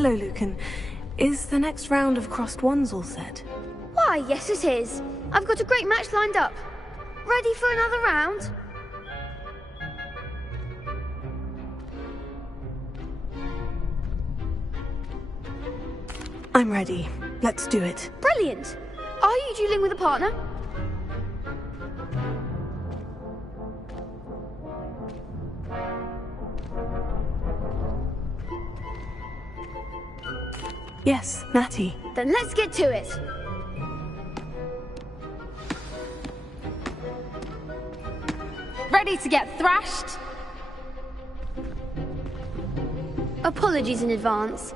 Hello, Lucan. Is the next round of crossed wands all set? Why, yes it is. I've got a great match lined up. Ready for another round? I'm ready. Let's do it. Brilliant! Are you dueling with a partner? Yes, Natty. Then let's get to it. Ready to get thrashed? Apologies in advance.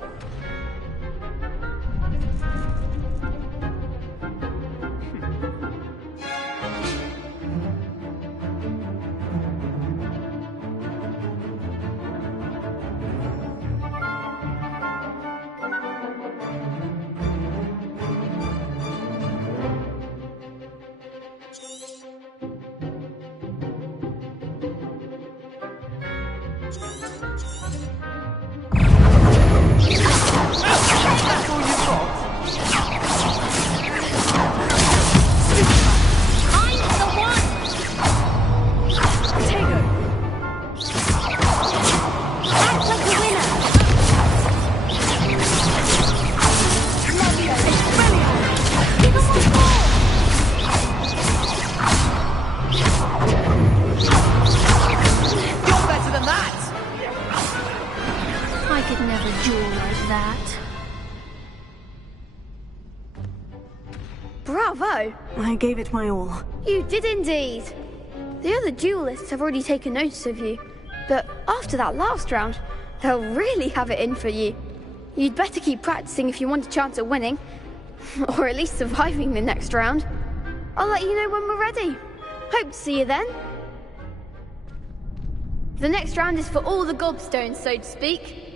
Bravo! I gave it my all. You did indeed. The other duelists have already taken notice of you, but after that last round, they'll really have it in for you. You'd better keep practicing if you want a chance at winning, or at least surviving the next round. I'll let you know when we're ready. Hope to see you then. The next round is for all the gobstones, so to speak.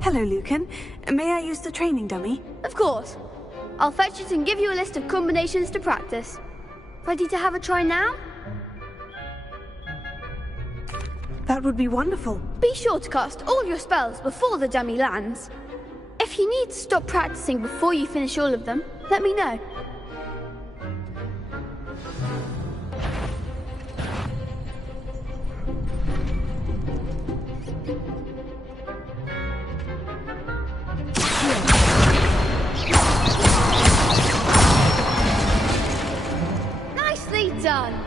Hello, Lucan. May I use the training dummy? Of course. I'll fetch it and give you a list of combinations to practice. Ready to have a try now? That would be wonderful. Be sure to cast all your spells before the dummy lands. If you need to stop practicing before you finish all of them, let me know. Nicely done!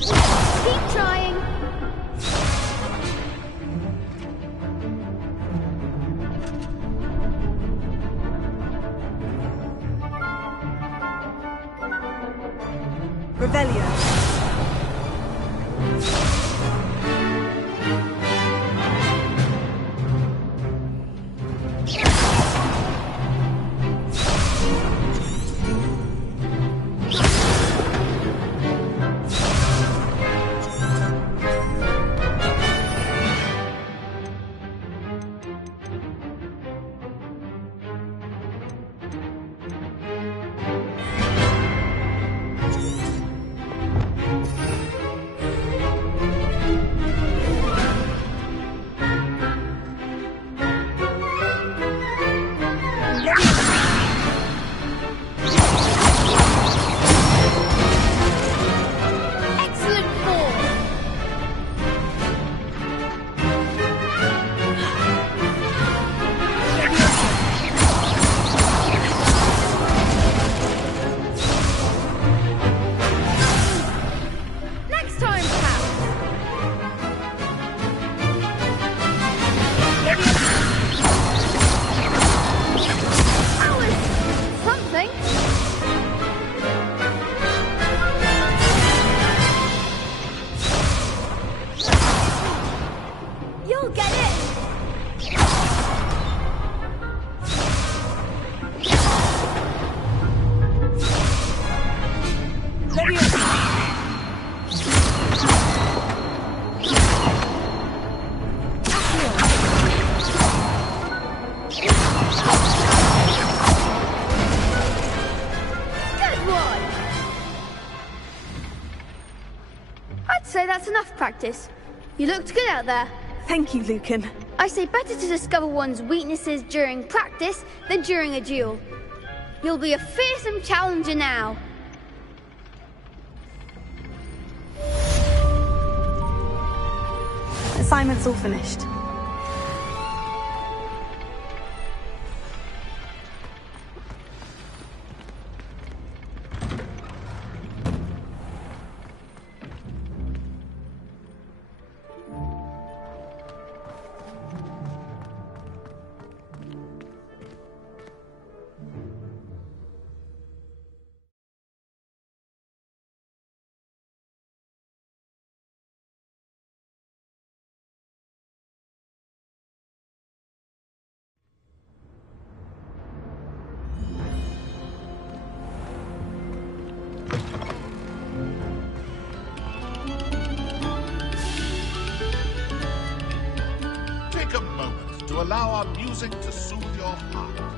Keep trying. Revelio. say that's enough practice. You looked good out there. Thank you, Lucan. I say better to discover one's weaknesses during practice than during a duel. You'll be a fearsome challenger now. Assignment's all finished. Take a moment to allow our music to soothe your heart.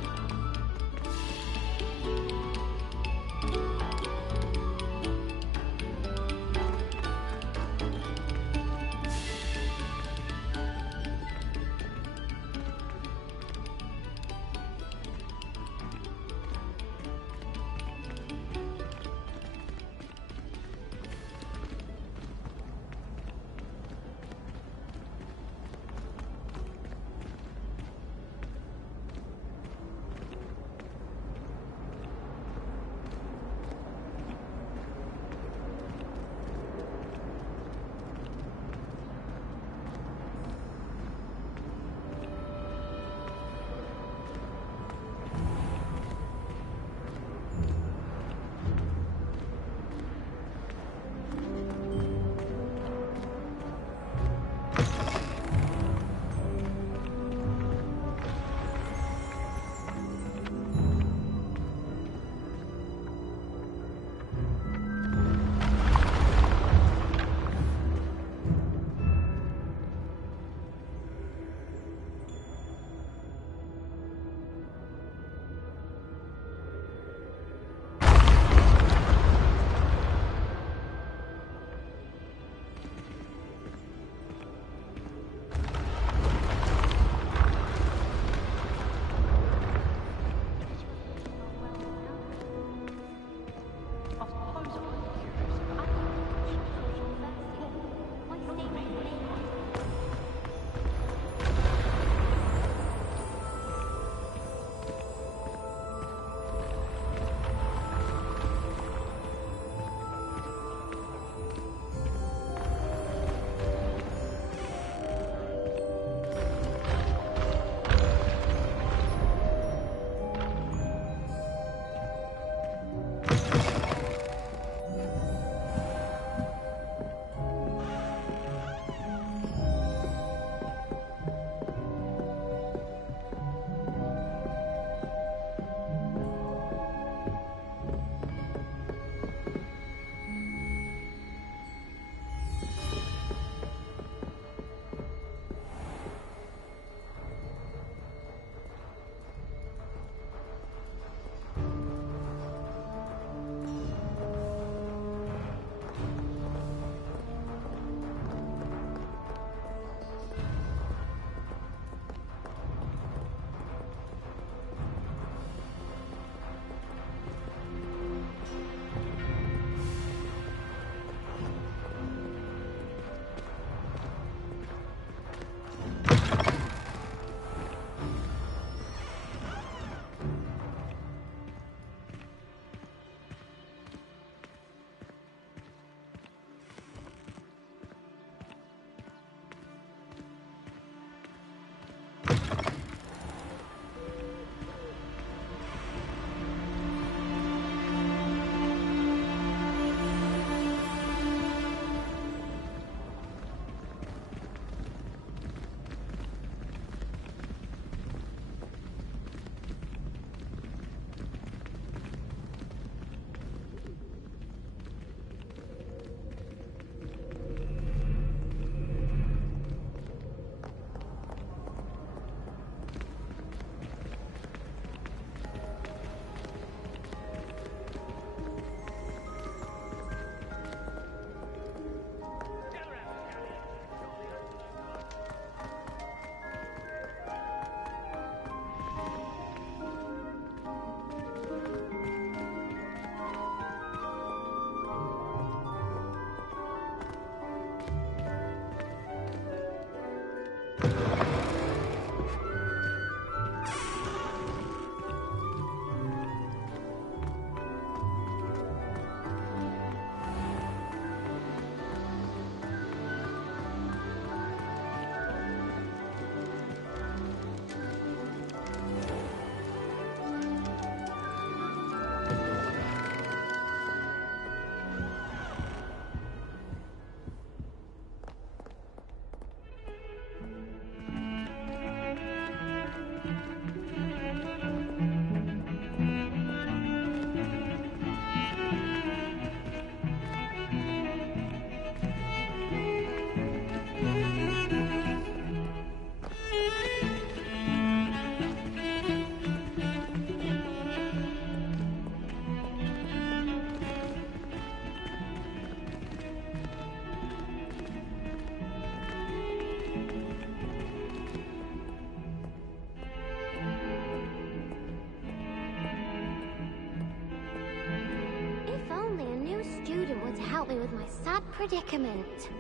help me with my sad predicament.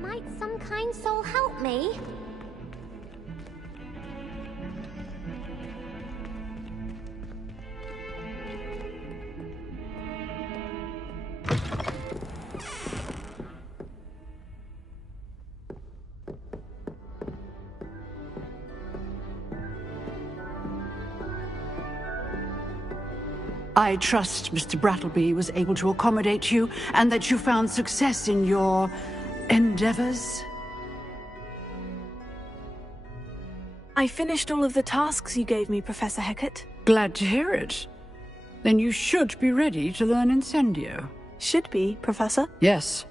Might some kind soul help me? I trust Mr. Brattleby was able to accommodate you, and that you found success in your endeavors. I finished all of the tasks you gave me, Professor Hecat. Glad to hear it. Then you should be ready to learn Incendio. Should be, Professor. Yes.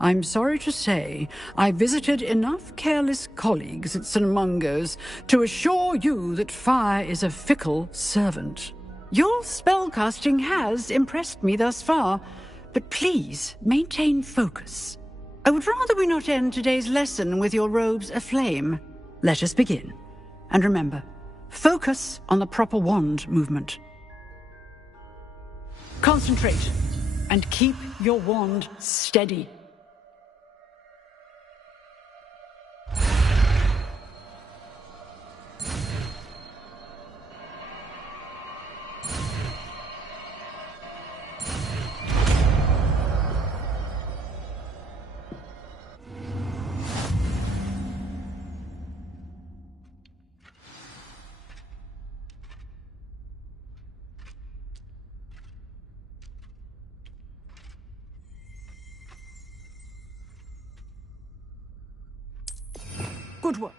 I'm sorry to say, I visited enough careless colleagues at St. Mungo's to assure you that fire is a fickle servant. Your spellcasting has impressed me thus far, but please maintain focus. I would rather we not end today's lesson with your robes aflame. Let us begin. And remember, focus on the proper wand movement. Concentrate, and keep your wand steady. Good work.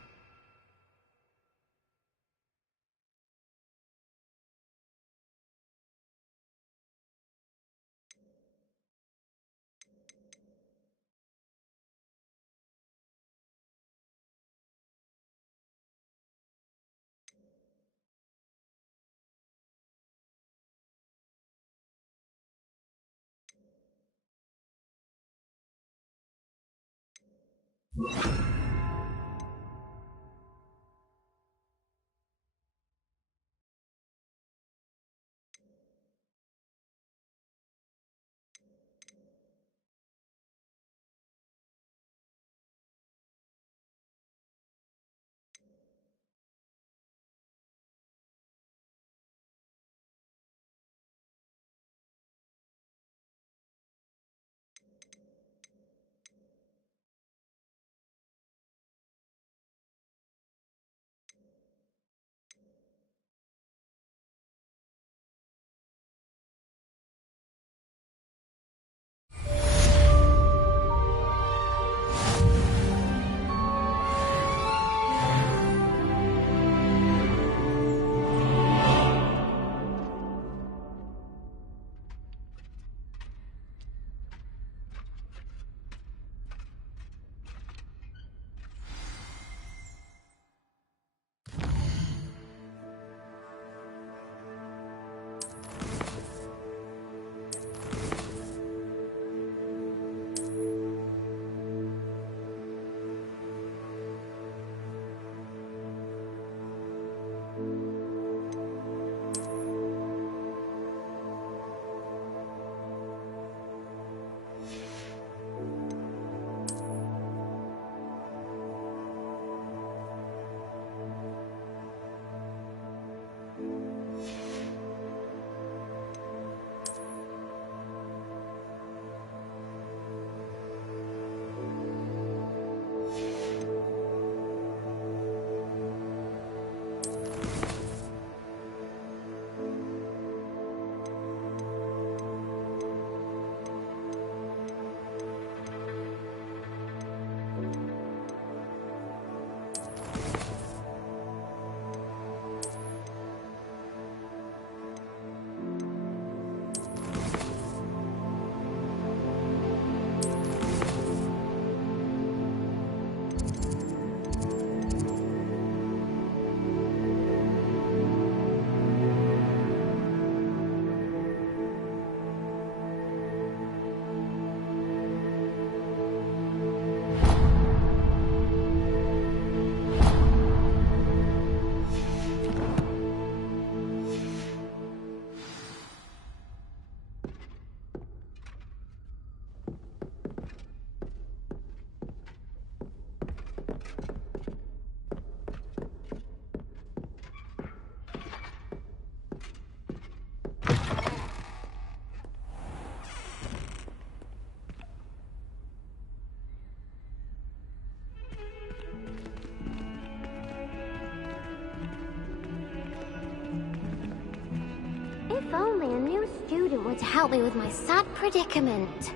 or to help me with my sad predicament.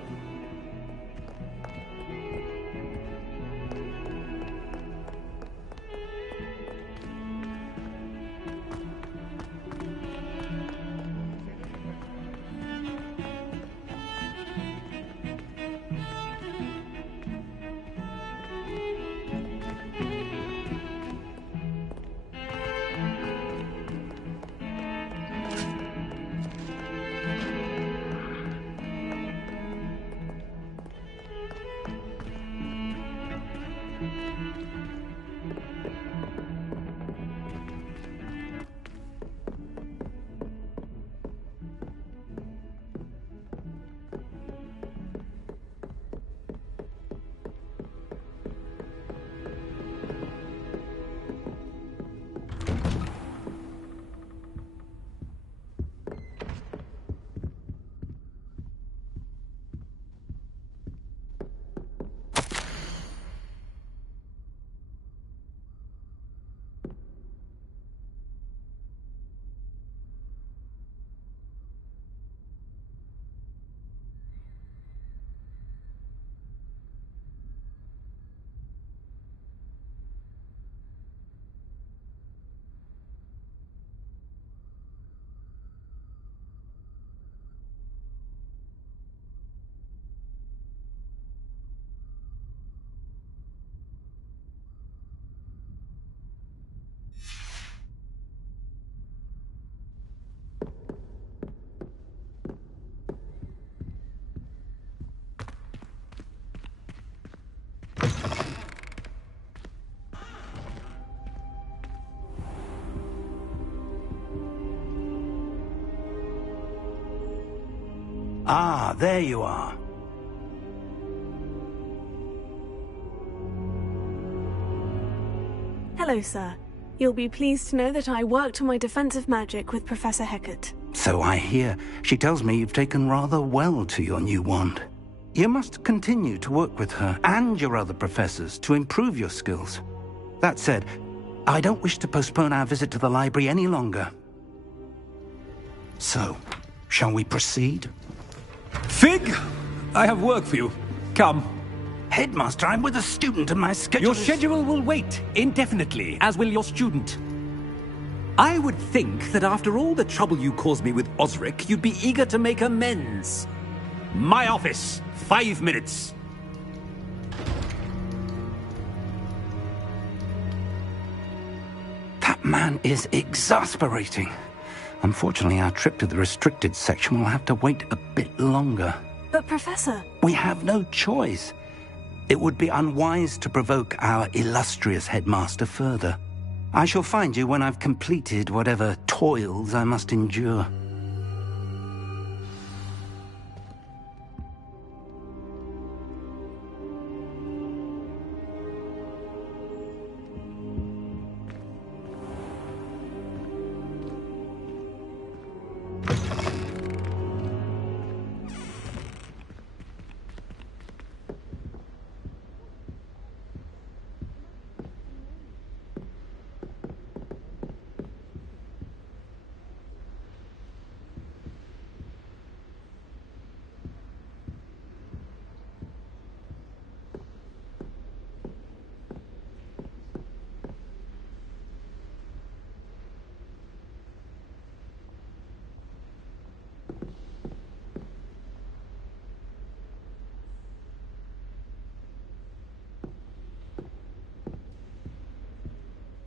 Ah, there you are. Hello, sir. You'll be pleased to know that I worked on my defensive magic with Professor Hecat. So I hear. She tells me you've taken rather well to your new wand. You must continue to work with her and your other professors to improve your skills. That said, I don't wish to postpone our visit to the library any longer. So, shall we proceed? Fig! I have work for you. Come. Headmaster, I'm with a student and my schedule Your schedule will wait indefinitely, as will your student. I would think that after all the trouble you caused me with Osric, you'd be eager to make amends. My office. 5 minutes. That man is exasperating. Unfortunately, our trip to the restricted section will have to wait a bit longer. But, Professor... We have no choice. It would be unwise to provoke our illustrious headmaster further. I shall find you when I've completed whatever toils I must endure.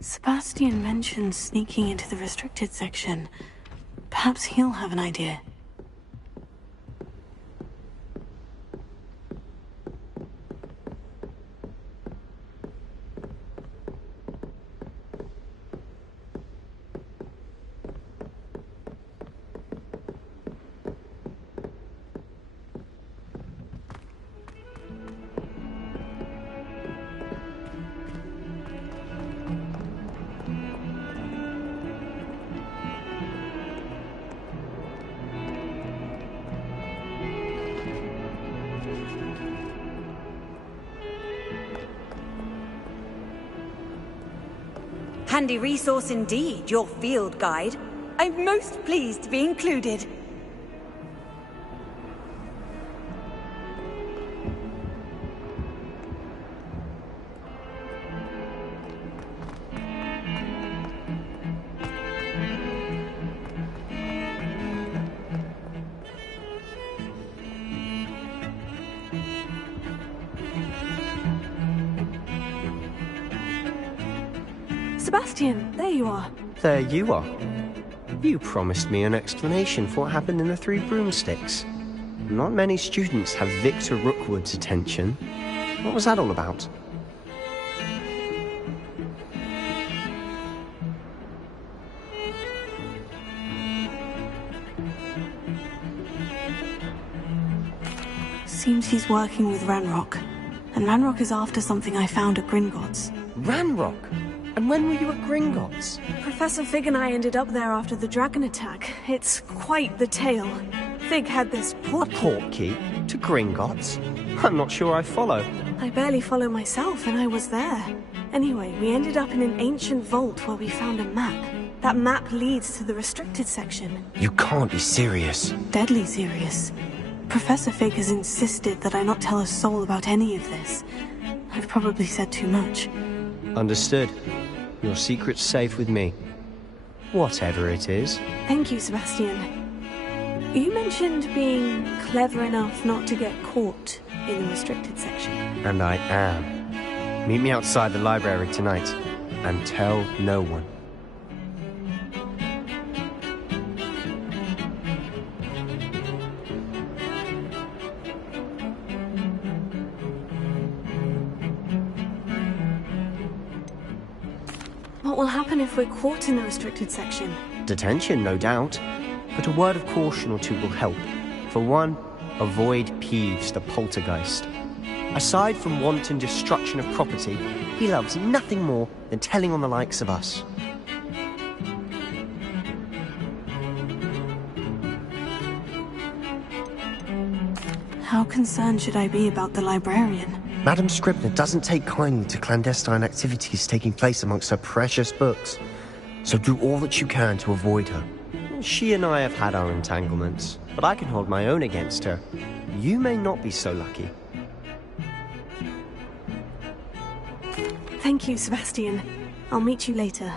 Sebastian mentioned sneaking into the restricted section. Perhaps he'll have an idea. Handy resource indeed, your field guide. I'm most pleased to be included. Sebastian, there you are. There you are. You promised me an explanation for what happened in the Three Broomsticks. Not many students have Victor Rookwood's attention. What was that all about? Seems he's working with Ranrock. And Ranrock is after something I found at Gringotts. Ranrock? And when were you at Gringotts? Professor Fig and I ended up there after the dragon attack. It's quite the tale. Fig had this portkey to Gringotts? I'm not sure I follow. I barely follow myself, and I was there. Anyway, we ended up in an ancient vault where we found a map. That map leads to the restricted section. You can't be serious. Deadly serious. Professor Fig has insisted that I not tell a soul about any of this. I've probably said too much. Understood. Your secret's safe with me. Whatever it is. Thank you, Sebastian. You mentioned being clever enough not to get caught in the restricted section. And I am. Meet me outside the library tonight, and tell no one. What will happen if we're caught in the restricted section? Detention, no doubt. But a word of caution or two will help. For one, avoid Peeves, the poltergeist. Aside from wanton destruction of property, he loves nothing more than telling on the likes of us. How concerned should I be about the librarian? Madame Scribner doesn't take kindly to clandestine activities taking place amongst her precious books, so do all that you can to avoid her. She and I have had our entanglements, but I can hold my own against her. You may not be so lucky. Thank you, Sebastian. I'll meet you later.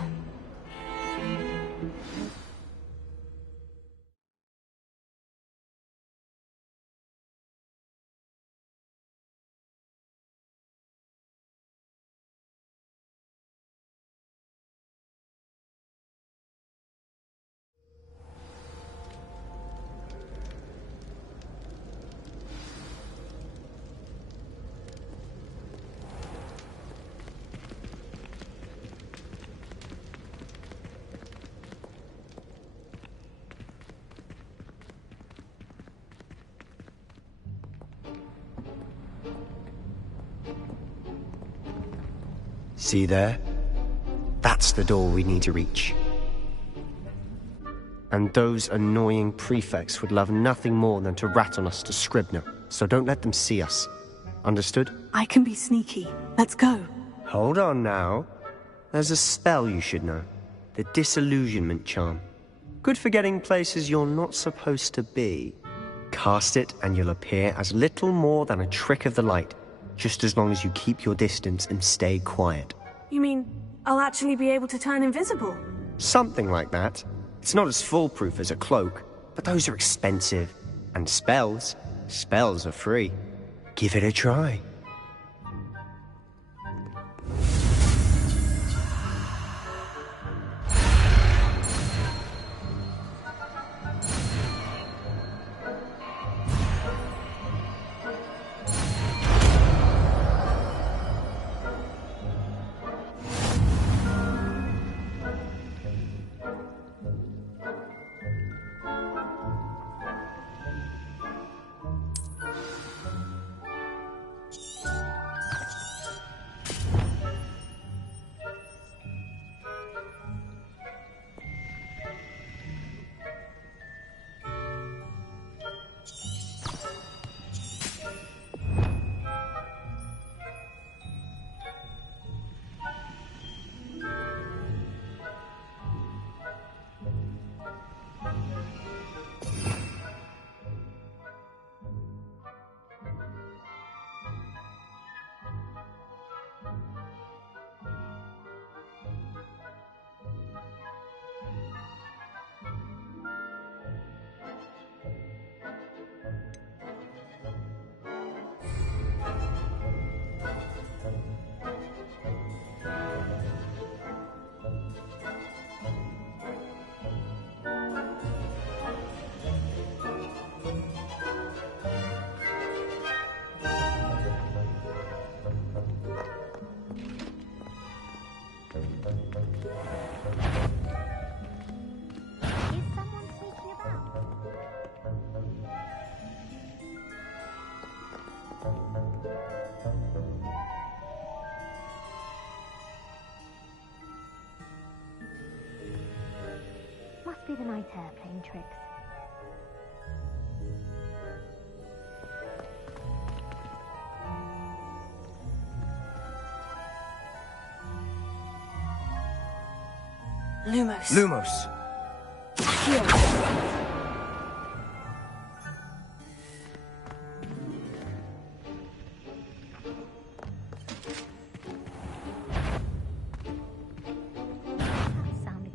See there? That's the door we need to reach. And those annoying prefects would love nothing more than to rat on us to Scribner, so don't let them see us. Understood? I can be sneaky. Let's go. Hold on now. There's a spell you should know. The Disillusionment Charm. Good for getting places you're not supposed to be. Cast it and you'll appear as little more than a trick of the light, just as long as you keep your distance and stay quiet. You mean I'll actually be able to turn invisible? Something like that. It's not as foolproof as a cloak, but those are expensive. And spells are free. Give it a try. someone sneaking about? Must be the night air playing tricks. Lumos. Lumos. That sounded...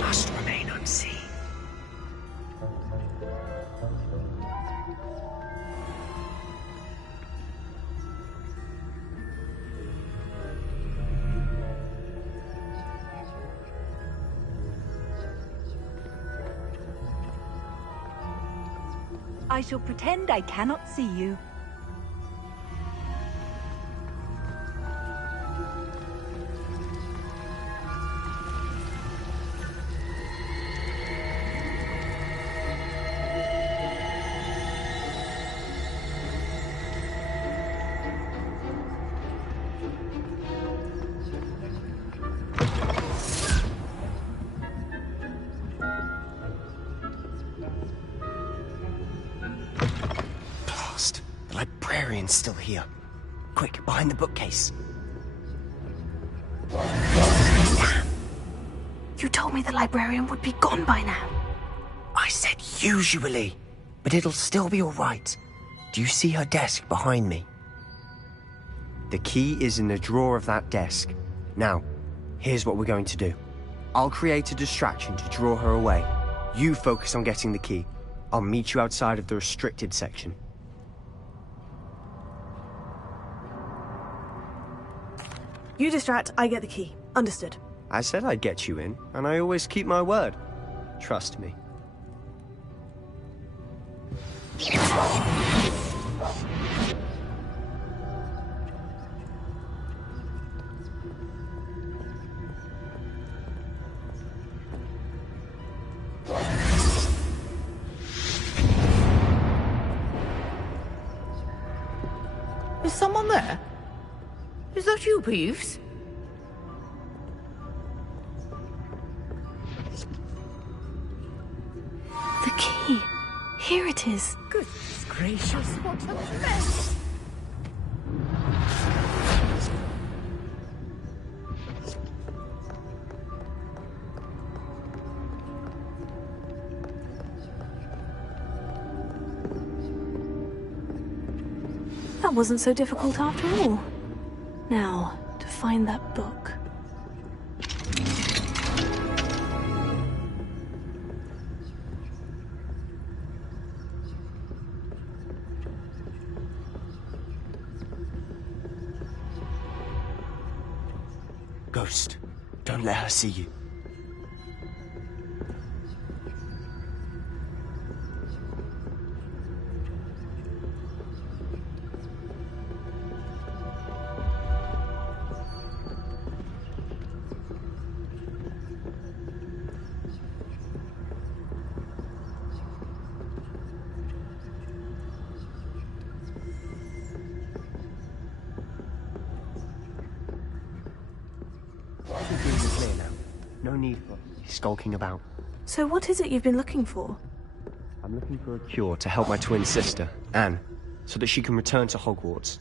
Must remain unseen. I shall pretend I cannot see you. The librarian's still here. Quick, behind the bookcase. Damn. You told me the librarian would be gone by now. I said usually. but it'll still be all right. Do you see her desk behind me? The key is in the drawer of that desk. Now, here's what we're going to do. I'll create a distraction to draw her away. You focus on getting the key. I'll meet you outside of the restricted section. You distract, I get the key. Understood. I said I'd get you in, and I always keep my word. Trust me. Is someone there? Is that you, Peeves? The key. Here it is. Goodness gracious, what a mess! That wasn't so difficult after all. Now, to find that book. Ghost, don't let her see you. Everything's clear now. No need for skulking about. So what is it you've been looking for? I'm looking for a cure to help my twin sister, Anne, so that she can return to Hogwarts.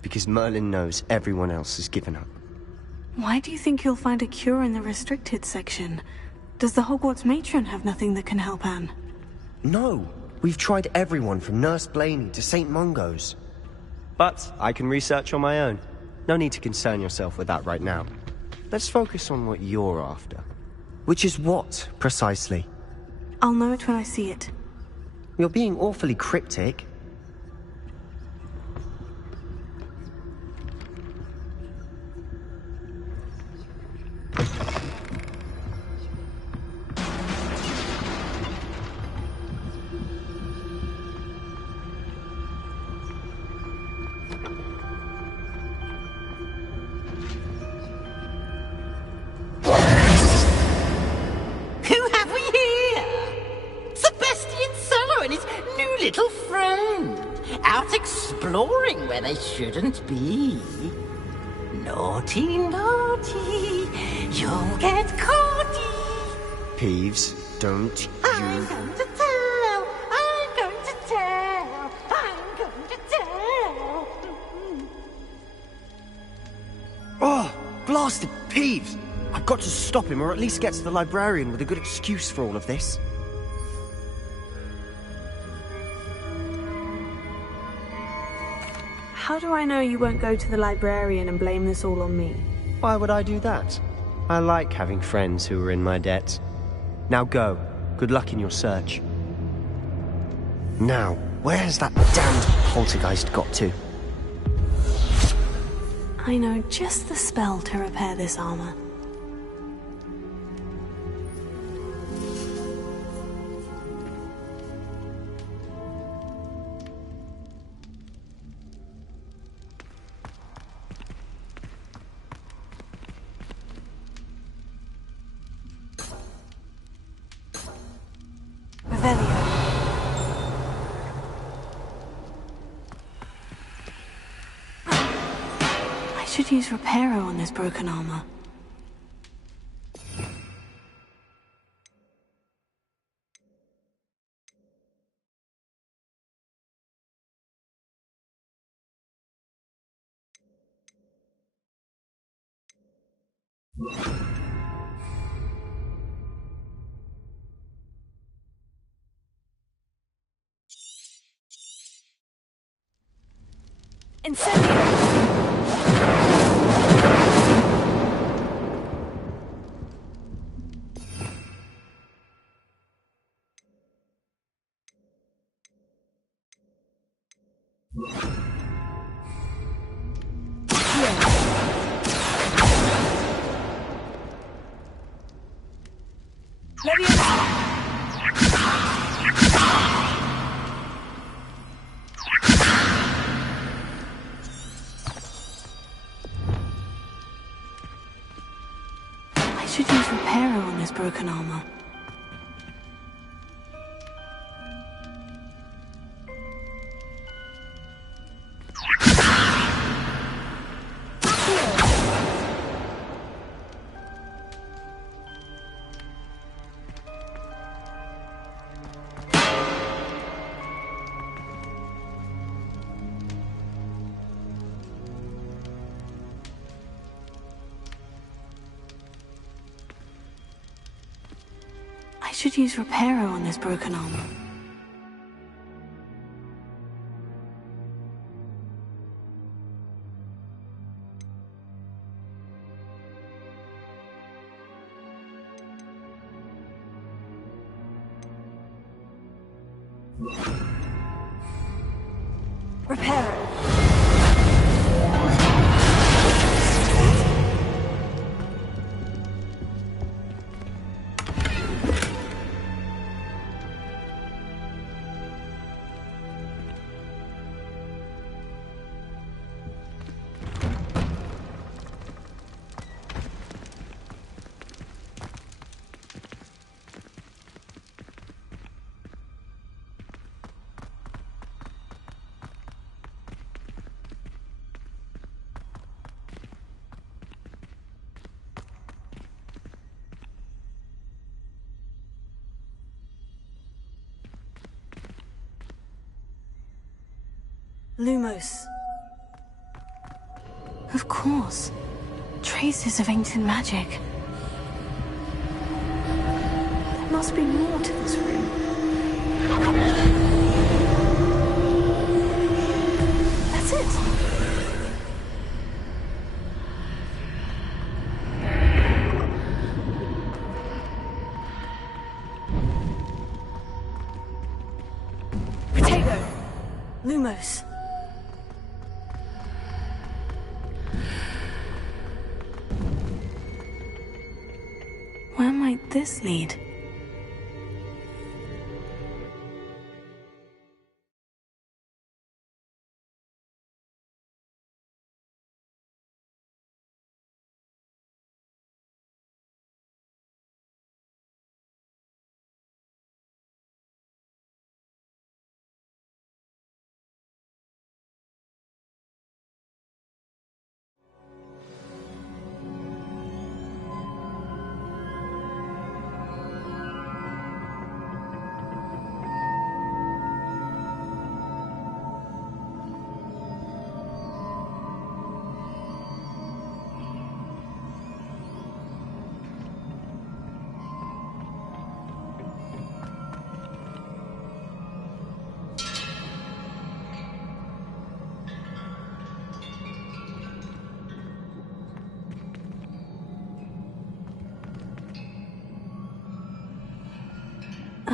Because Merlin knows everyone else has given up. Why do you think you'll find a cure in the restricted section? Does the Hogwarts matron have nothing that can help Anne? No! We've tried everyone from Nurse Blaney to St. Mungo's. But I can research on my own. No need to concern yourself with that right now. Let's focus on what you're after. Which is what, precisely? I'll know it when I see it. You're being awfully cryptic. Who have we here? Sebastian Sallow and his new little friend, out exploring where they shouldn't be. Naughty, naughty, you'll get caughty. Peeves, don't I'm you... going to tell, I'm going to tell, I'm going to tell. Oh, blasted Peeves! I've got to stop him, or at least get to the librarian with a good excuse for all of this. How do I know you won't go to the librarian and blame this all on me? Why would I do that? I like having friends who are in my debt. Now go. Good luck in your search. Now, where has that damned poltergeist got to? I know just the spell to repair this armor. I should use Reparo on this broken armor. Incendio! I should use Reparo on this broken armor. I should use Reparo on this broken armor. Reparo. Lumos. Of course. Traces of ancient magic. There must be more to this room. That's it. Potato. Lumos. Where might this lead?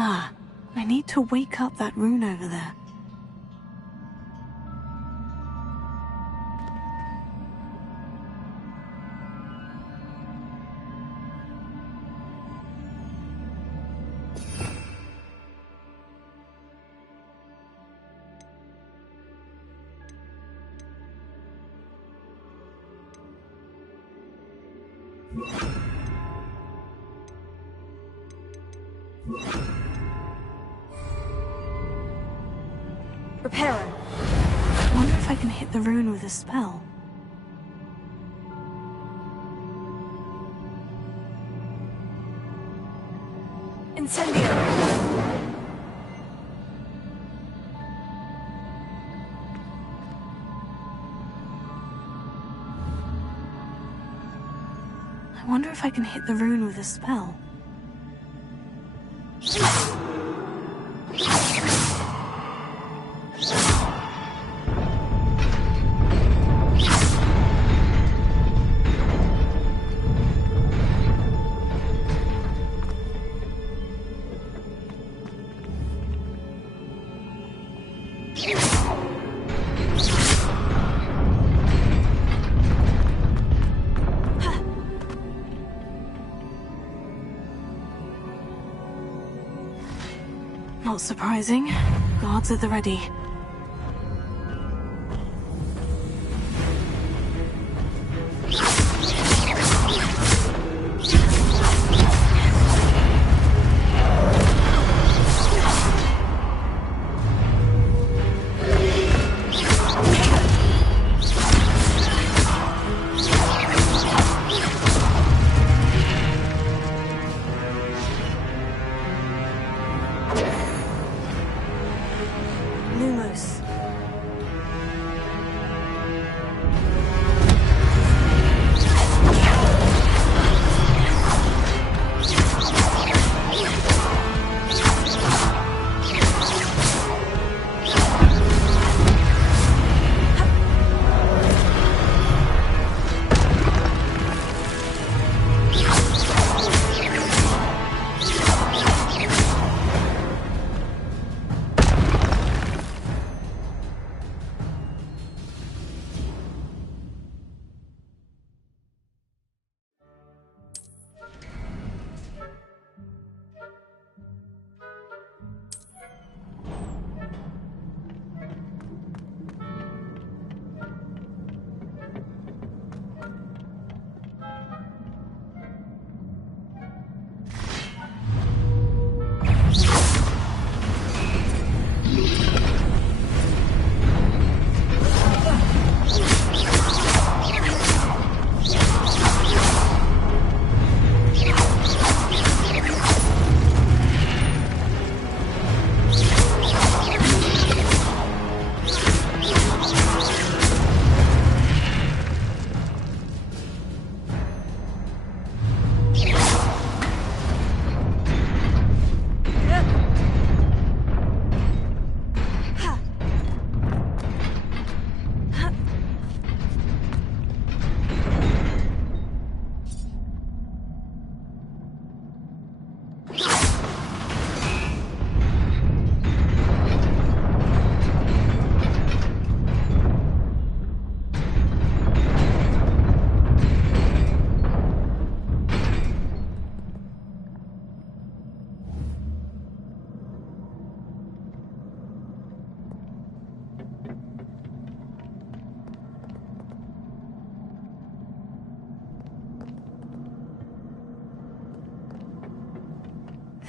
Ah, I need to wake up that rune over there. Reparo. I wonder if I can hit the rune with a spell. Incendio. I wonder if I can hit the rune with a spell. Not surprising. Guards at the ready. Lumos.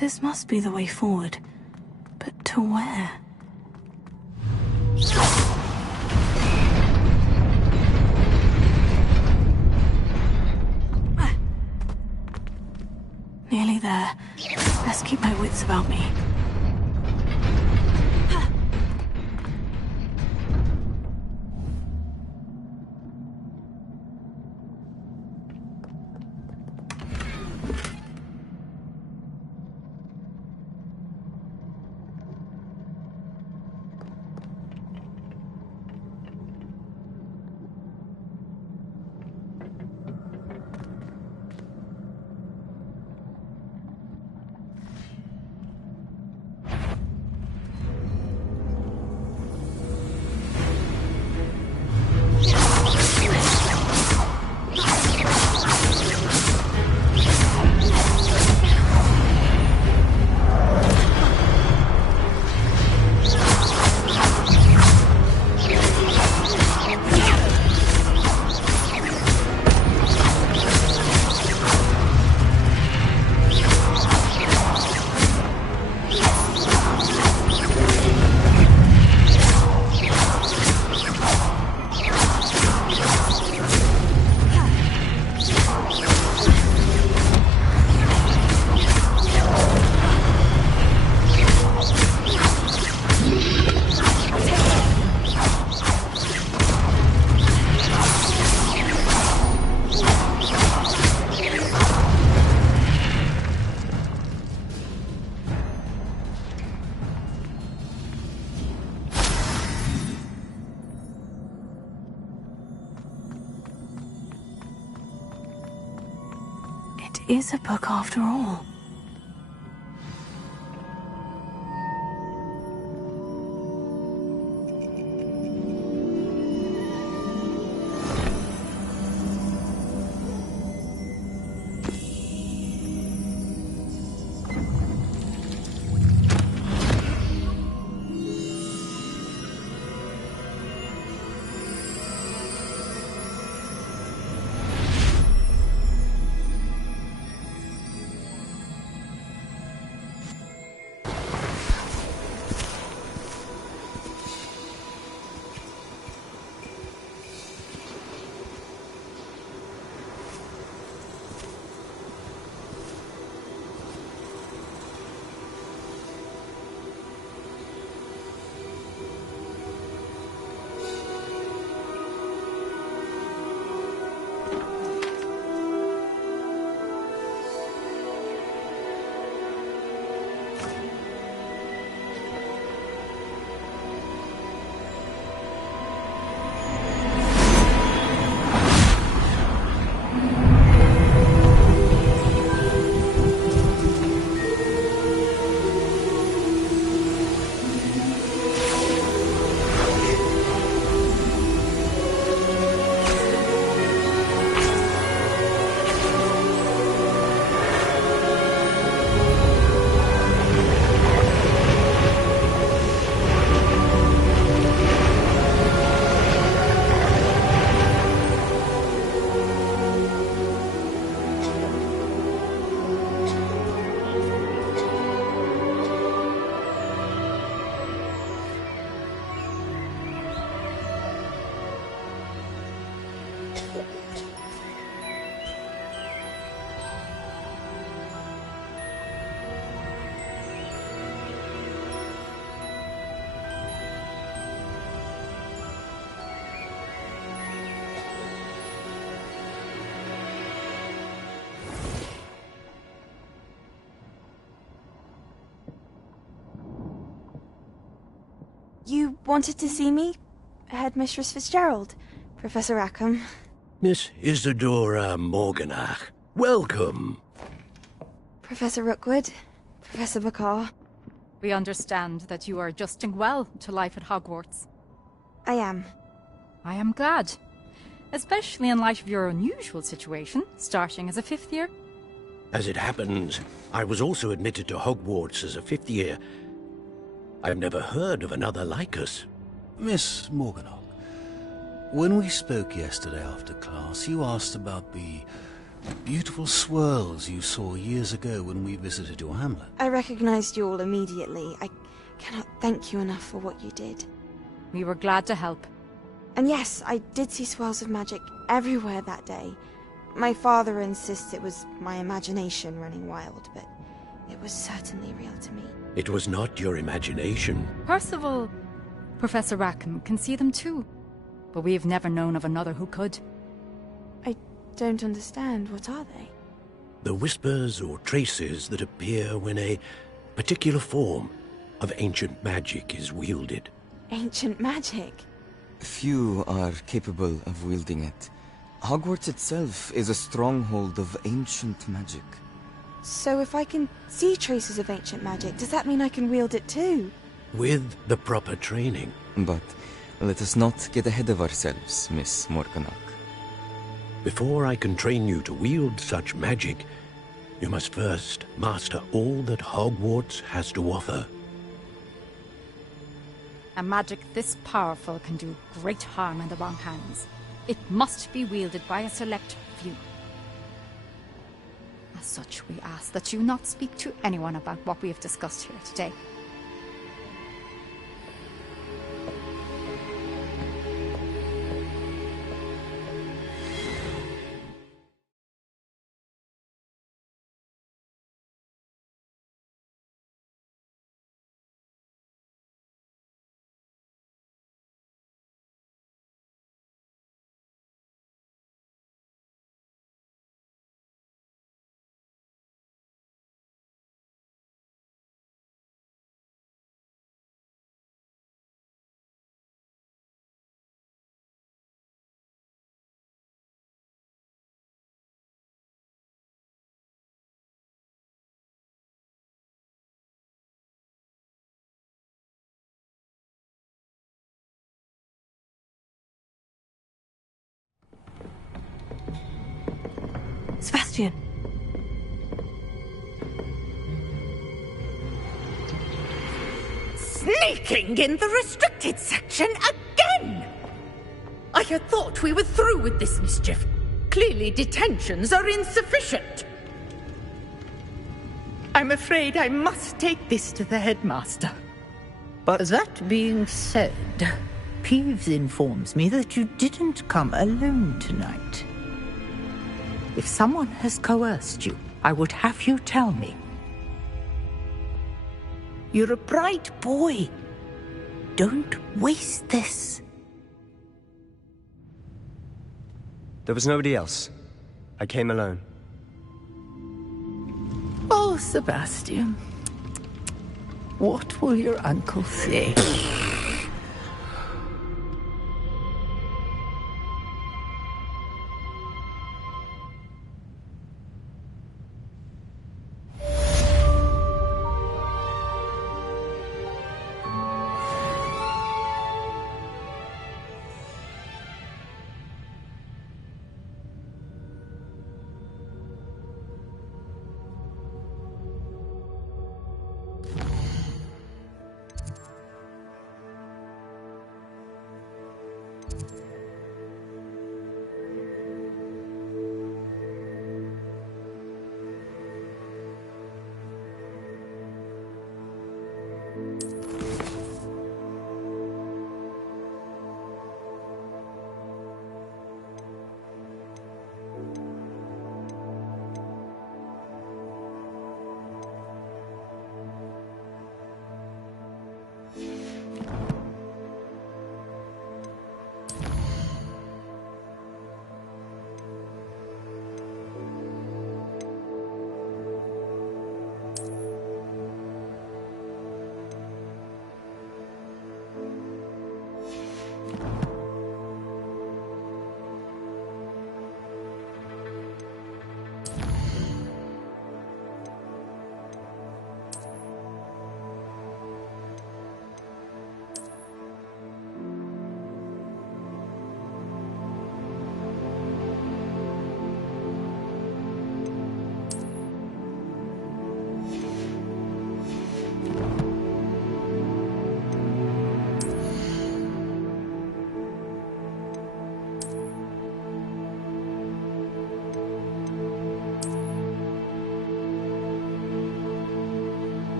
This must be the way forward. But to where? Nearly there. Best keep my wits about me. It is a book after all. You wanted to see me? Headmistress Fitzgerald, Professor Rackham. Miss Isadora Morganach, welcome. Professor Rookwood, Professor Bakar. We understand that you are adjusting well to life at Hogwarts. I am. I am glad. Especially in light of your unusual situation, starting as a 5th year. As it happens, I was also admitted to Hogwarts as a 5th year. I've never heard of another like us. Miss Morganach, when we spoke yesterday after class, you asked about the beautiful swirls you saw years ago when we visited your hamlet. I recognized you all immediately. I cannot thank you enough for what you did. We were glad to help. And yes, I did see swirls of magic everywhere that day. My father insists it was my imagination running wild, but it was certainly real to me. It was not your imagination. Percival, Professor Rackham can see them too. But we've never known of another who could. I don't understand. What are they? The whispers or traces that appear when a particular form of ancient magic is wielded. Ancient magic? Few are capable of wielding it. Hogwarts itself is a stronghold of ancient magic. So if I can see traces of ancient magic, does that mean I can wield it too? With the proper training. But let us not get ahead of ourselves, Miss Morganach. Before I can train you to wield such magic, you must first master all that Hogwarts has to offer. A magic this powerful can do great harm in the wrong hands. It must be wielded by a select few. As such, we ask that you not speak to anyone about what we have discussed here today. Sebastian! Sneaking in the restricted section again! I had thought we were through with this mischief. Clearly detentions are insufficient. I'm afraid I must take this to the headmaster. But that being said, Peeves informs me that you didn't come alone tonight. If someone has coerced you, I would have you tell me. You're a bright boy. Don't waste this. There was nobody else. I came alone. Oh, Sebastian. What will your uncle say?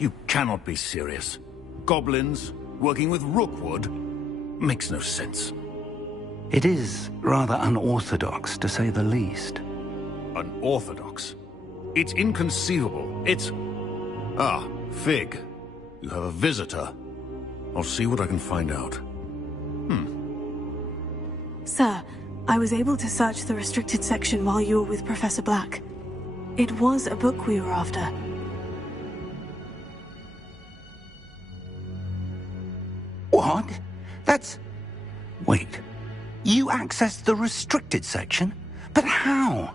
You cannot be serious. Goblins working with Rookwood makes no sense. It is rather unorthodox, to say the least. Unorthodox? It's inconceivable. It's... Ah, Fig. You have a visitor. I'll see what I can find out. Sir, I was able to search the restricted section while you were with Professor Black. It was a book we were after. What? That's... Wait. You accessed the restricted section? But how?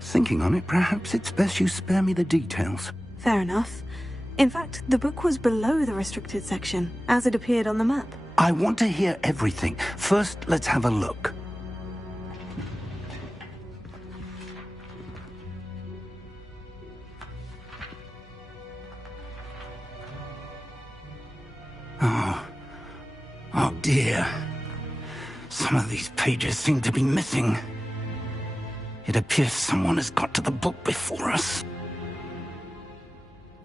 Thinking on it, perhaps it's best you spare me the details. Fair enough. In fact, the book was below the restricted section, as it appeared on the map. I want to hear everything. First, let's have a look. Oh dear. Some of these pages seem to be missing. It appears someone has got to the book before us.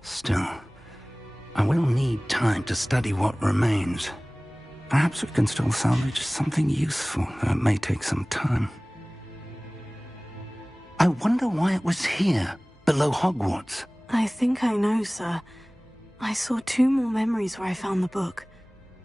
Still, I will need time to study what remains. Perhaps we can still salvage something useful, though it may take some time. I wonder why it was here, below Hogwarts. I think I know, sir. I saw 2 more memories where I found the book.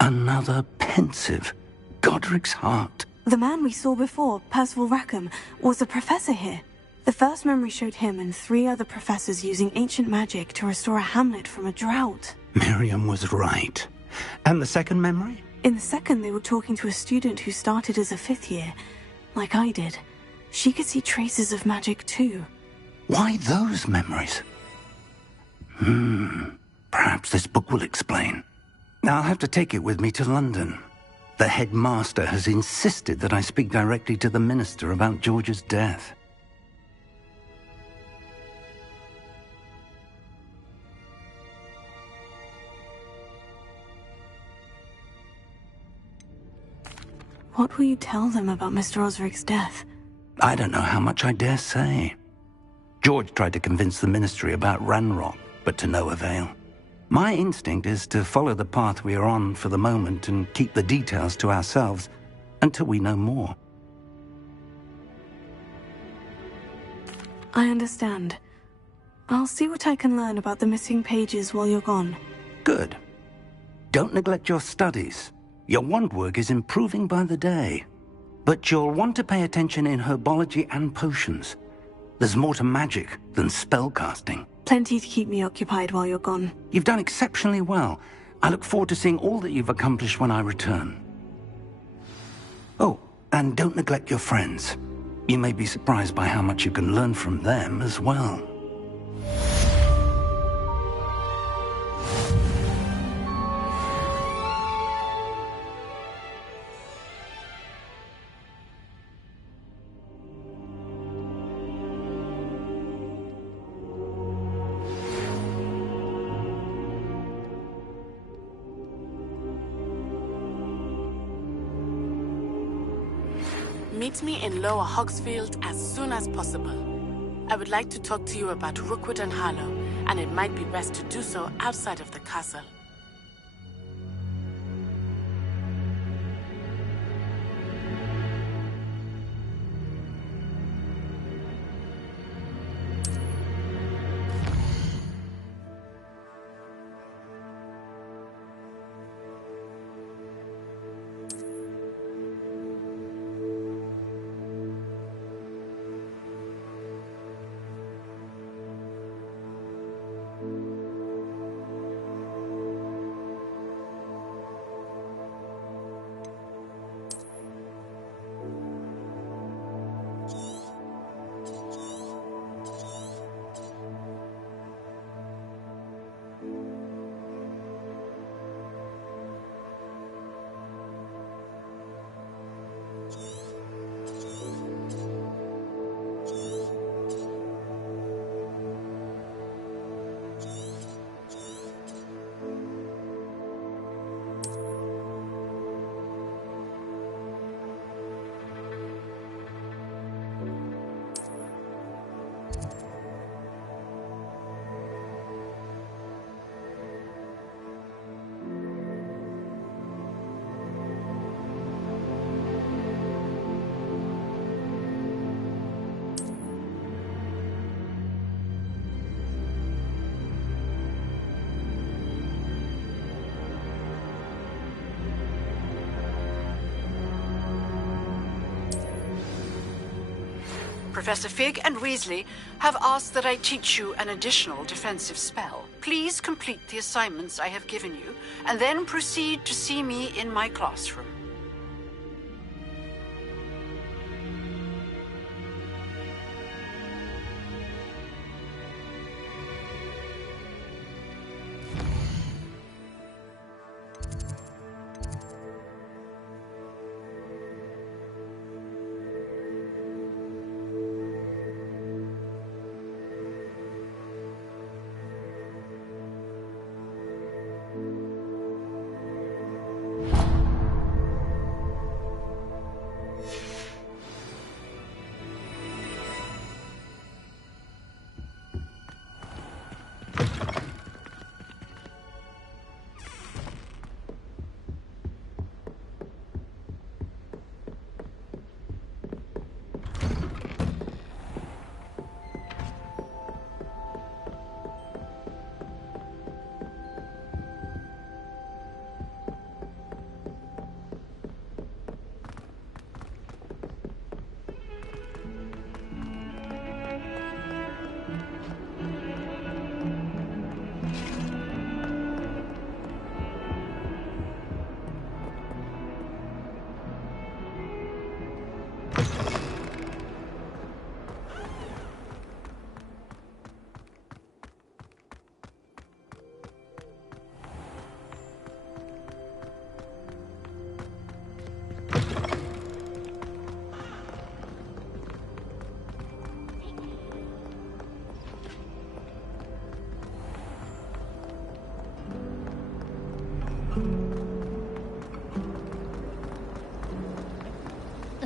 Another pensive. Godric's heart. The man we saw before, Percival Rackham, was a professor here. The first memory showed him and 3 other professors using ancient magic to restore a hamlet from a drought. Miriam was right. And the second memory? In the second, they were talking to a student who started as a 5th year, like I did. She could see traces of magic too. Why those memories? Perhaps this book will explain. I'll have to take it with me to London. The headmaster has insisted that I speak directly to the minister about George's death. What will you tell them about Mr. Osric's death? I don't know how much I dare say. George tried to convince the ministry about Ranrock, but to no avail. My instinct is to follow the path we are on for the moment and keep the details to ourselves until we know more. I understand. I'll see what I can learn about the missing pages while you're gone. Good. Don't neglect your studies. Your wand work is improving by the day. But you'll want to pay attention in herbology and potions. There's more to magic than spellcasting. Plenty to keep me occupied while you're gone. You've done exceptionally well. I look forward to seeing all that you've accomplished when I return. Oh, and don't neglect your friends. You may be surprised by how much you can learn from them as well. Meet me in Lower Hogsfield as soon as possible. I would like to talk to you about Rookwood and Harlow, and it might be best to do so outside of the castle. Professor Fig and Weasley have asked that I teach you an additional defensive spell. Please complete the assignments I have given you, and then proceed to see me in my classroom.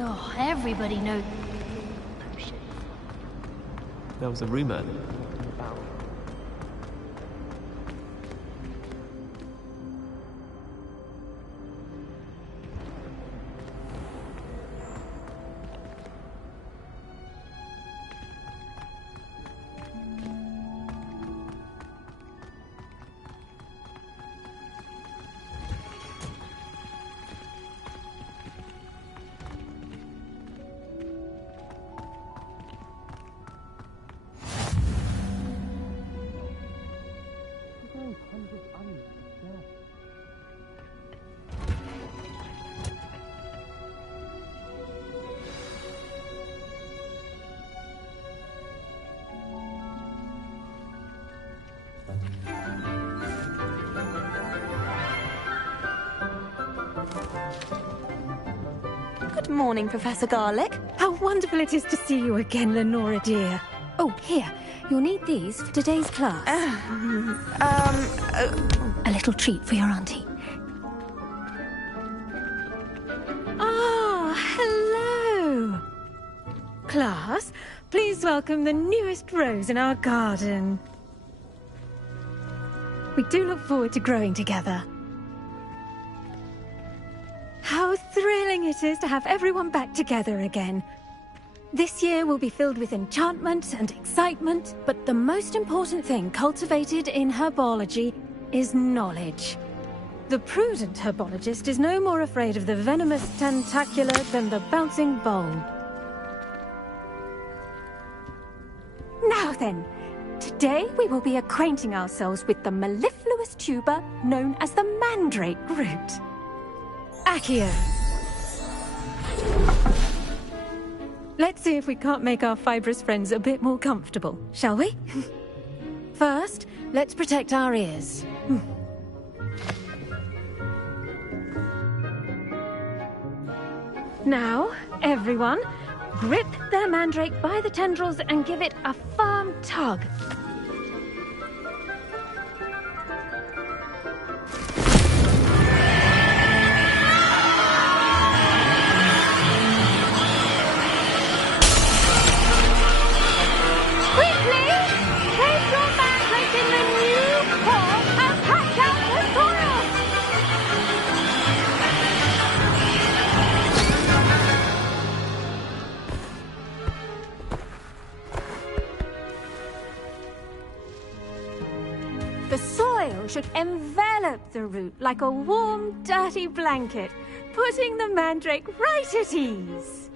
Oh, everybody knows. There was a rumor. Good morning, Professor Garlick. How wonderful it is to see you again, Lenora dear. Oh, here. You'll need these for today's class. A little treat for your auntie. Ah, hello. Class, please welcome the newest rose in our garden. We do look forward to growing together. How thrilling it is to have everyone back together again. This year will be filled with enchantment and excitement, but the most important thing cultivated in herbology is knowledge. The prudent herbologist is no more afraid of the venomous tentacula than the bouncing bulb. Now then, today we will be acquainting ourselves with the mellifluous tuber known as the mandrake root. Accio. Let's see if we can't make our fibrous friends a bit more comfortable, shall we? First, let's protect our ears. Now, everyone, grip their mandrake by the tendrils and give it a firm tug. Should envelop the root like a warm, dirty blanket, putting the mandrake right at ease.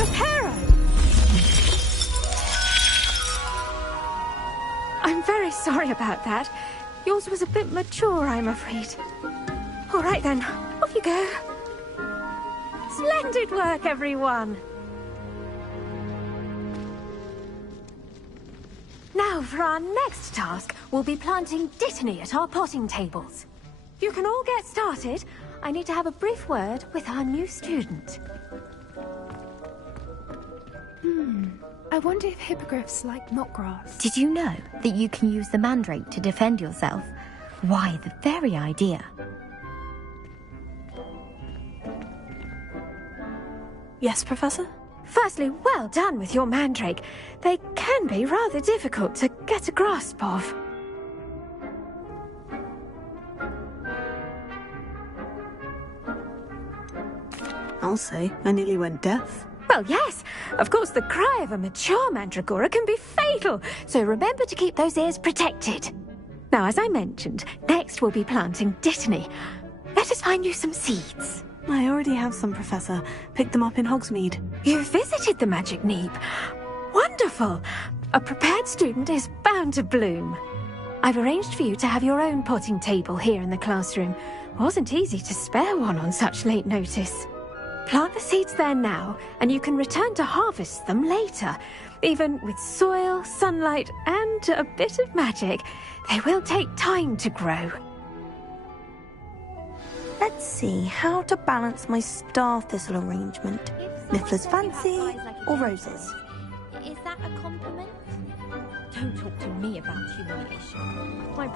Reparo! I'm very sorry about that. Yours was a bit mature, I'm afraid. All right then, off you go. Splendid work, everyone! Now, for our next task, we'll be planting Dittany at our potting tables. You can all get started. I need to have a brief word with our new student. I wonder if hippogriffs like knotgrass. Did you know that you can use the mandrake to defend yourself? Why, the very idea. Yes, Professor? Firstly, well done with your mandrake. They can be rather difficult to get a grasp of. I'll say, I nearly went deaf. Well, yes. Of course, the cry of a mature mandragora can be fatal, so remember to keep those ears protected. Now, as I mentioned, next we'll be planting Dittany. Let us find you some seeds. I already have some, Professor. Picked them up in Hogsmeade. You visited the Magic Neep. Wonderful. A prepared student is bound to bloom. I've arranged for you to have your own potting table here in the classroom. Wasn't easy to spare one on such late notice. Plant the seeds there now, and you can return to harvest them later. Even with soil, sunlight, and a bit of magic, they will take time to grow. Let's see how to balance my star thistle arrangement. Niffler's fancy or roses? Is that a compliment? Don't talk to me about humiliation. My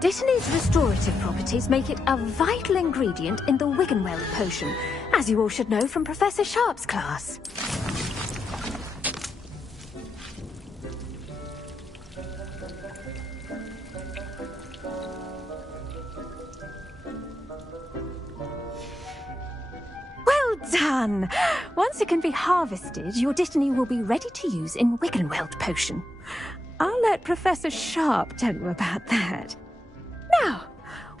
Dittany's restorative properties make it a vital ingredient in the Wiggenweld potion, as you all should know from Professor Sharp's class. Well done! Once it can be harvested, your Dittany will be ready to use in Wiggenweld potion. I'll let Professor Sharp tell you about that. Now,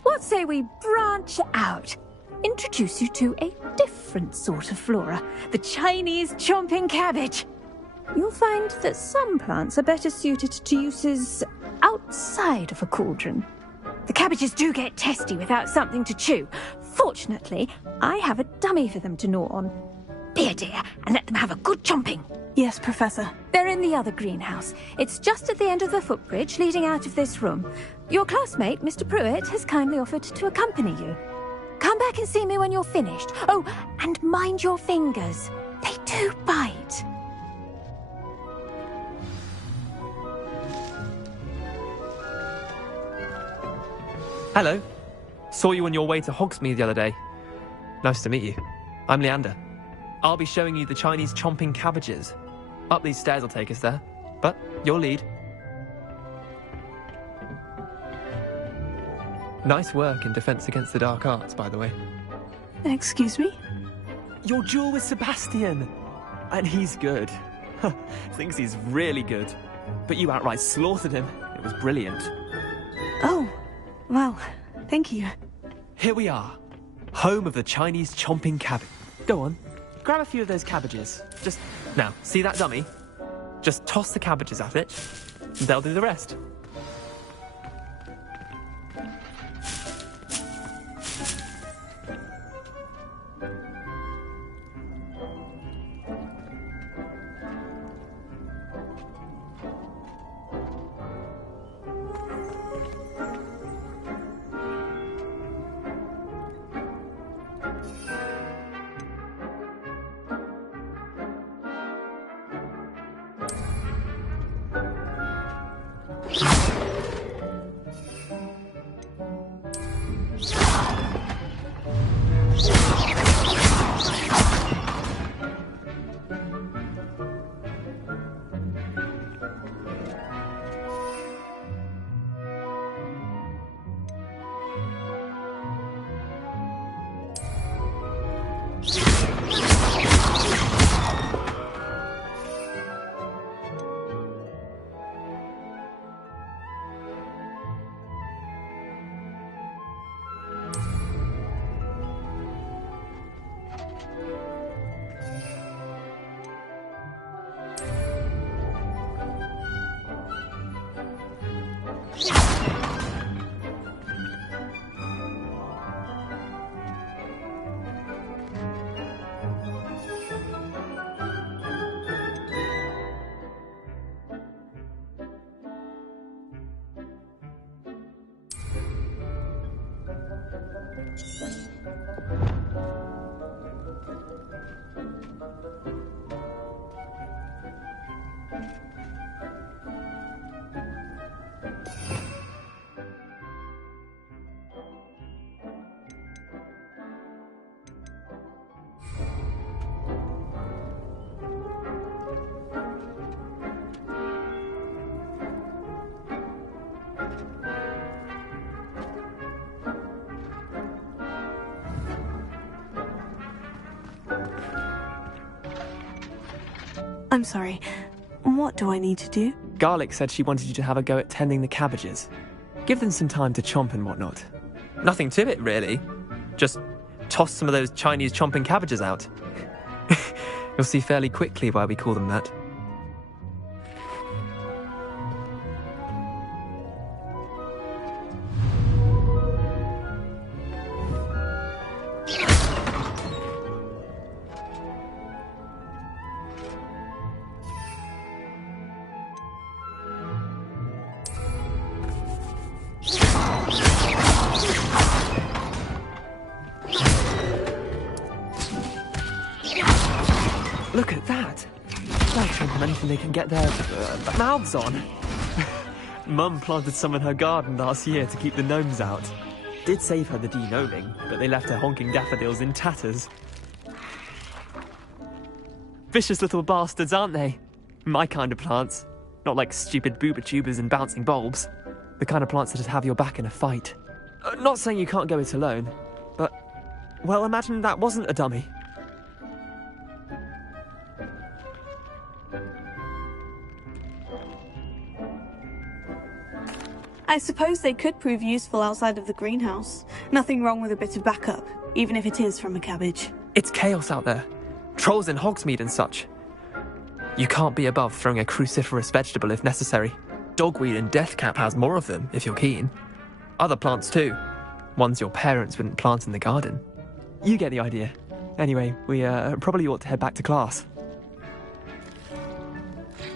what say we branch out? Introduce you to a different sort of flora, the Chinese chomping cabbage. You'll find that some plants are better suited to uses outside of a cauldron. The cabbages do get testy without something to chew. Fortunately, I have a dummy for them to gnaw on. Be a dear and let them have a good chomping. Yes, Professor. They're in the other greenhouse. It's just at the end of the footbridge leading out of this room. Your classmate, Mr. Pruitt, has kindly offered to accompany you. Come back and see me when you're finished. Oh, and mind your fingers. They do bite. Hello. Saw you on your way to Hogsmeade the other day. Nice to meet you. I'm Leander. I'll be showing you the Chinese chomping cabbages. Up these stairs will take us there, but your lead. Nice work in Defense Against the Dark Arts, by the way. Excuse me? Your duel with Sebastian! And he's good. Thinks he's really good. But you outright slaughtered him. It was brilliant. Oh, well, thank you. Here we are. Home of the Chinese chomping cabbage. Go on. Grab a few of those cabbages. Just... Now, see that dummy? Just toss the cabbages at it, and they'll do the rest. I'm sorry. What do I need to do? Garlic said she wanted you to have a go at tending the cabbages. Give them some time to chomp and whatnot. Nothing to it, really. Just toss some of those Chinese chomping cabbages out. You'll see fairly quickly why we call them that. Look at that! They'll chomp on anything they can get their mouths on. Mum planted some in her garden last year to keep the gnomes out. Did save her the de-gnoming, but they left her honking daffodils in tatters. Vicious little bastards, aren't they? My kind of plants. Not like stupid booba tubers and bouncing bulbs. The kind of plants that'd have your back in a fight. Not saying you can't go it alone, but... well, imagine that wasn't a dummy. I suppose they could prove useful outside of the greenhouse. Nothing wrong with a bit of backup, even if it is from a cabbage. It's chaos out there. Trolls in Hogsmeade and such. You can't be above throwing a cruciferous vegetable if necessary. Dogweed and deathcap has more of them, if you're keen. Other plants too. Ones your parents wouldn't plant in the garden. You get the idea. Anyway, we probably ought to head back to class.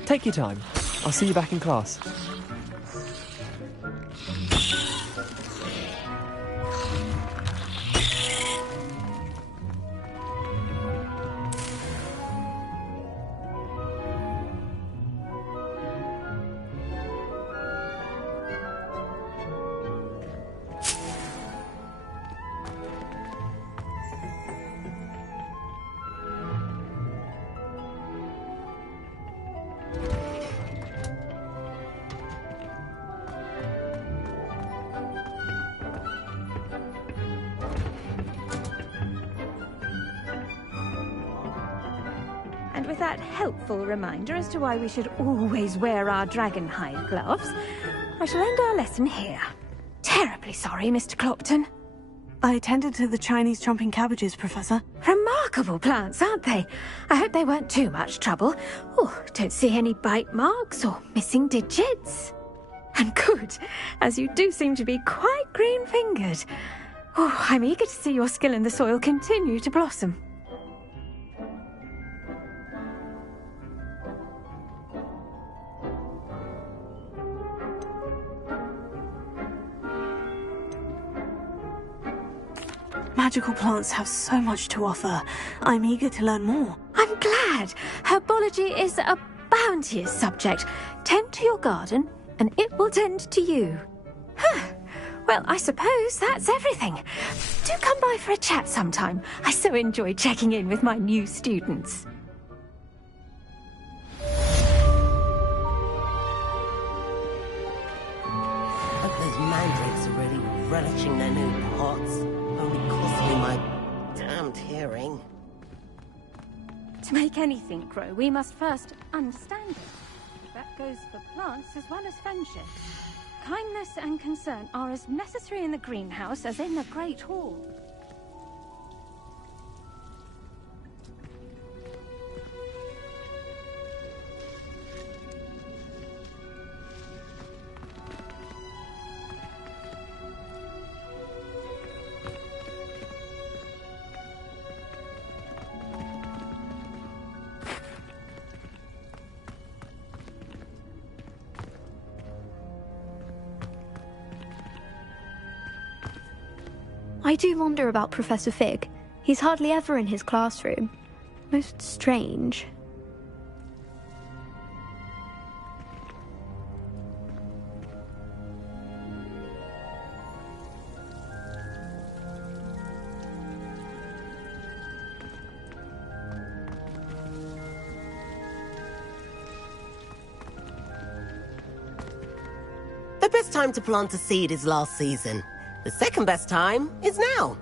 Take your time. I'll see you back in class. And with that helpful reminder as to why we should always wear our dragon hide gloves, I shall end our lesson here. Terribly sorry, Mr. Clopton. I attended to the Chinese chomping cabbages, Professor. Remarkable plants, aren't they? I hope they weren't too much trouble. Oh, don't see any bite marks or missing digits. And good, as you do seem to be quite green-fingered. Oh, I'm eager to see your skill in the soil continue to blossom. Magical plants have so much to offer. I'm eager to learn more. I'm glad. Herbology is a bounteous subject. Tend to your garden, and it will tend to you. Huh. Well, I suppose that's everything. Do come by for a chat sometime. I so enjoy checking in with my new students. Hope those mandrakes are really relishing their new pots. Only cost me my damned hearing. To make anything grow, we must first understand it. That goes for plants as well as friendship. Kindness and concern are as necessary in the greenhouse as in the Great Hall. I do wonder about Professor Fig. He's hardly ever in his classroom. Most strange. The best time to plant a seed is last season. The second best time is now.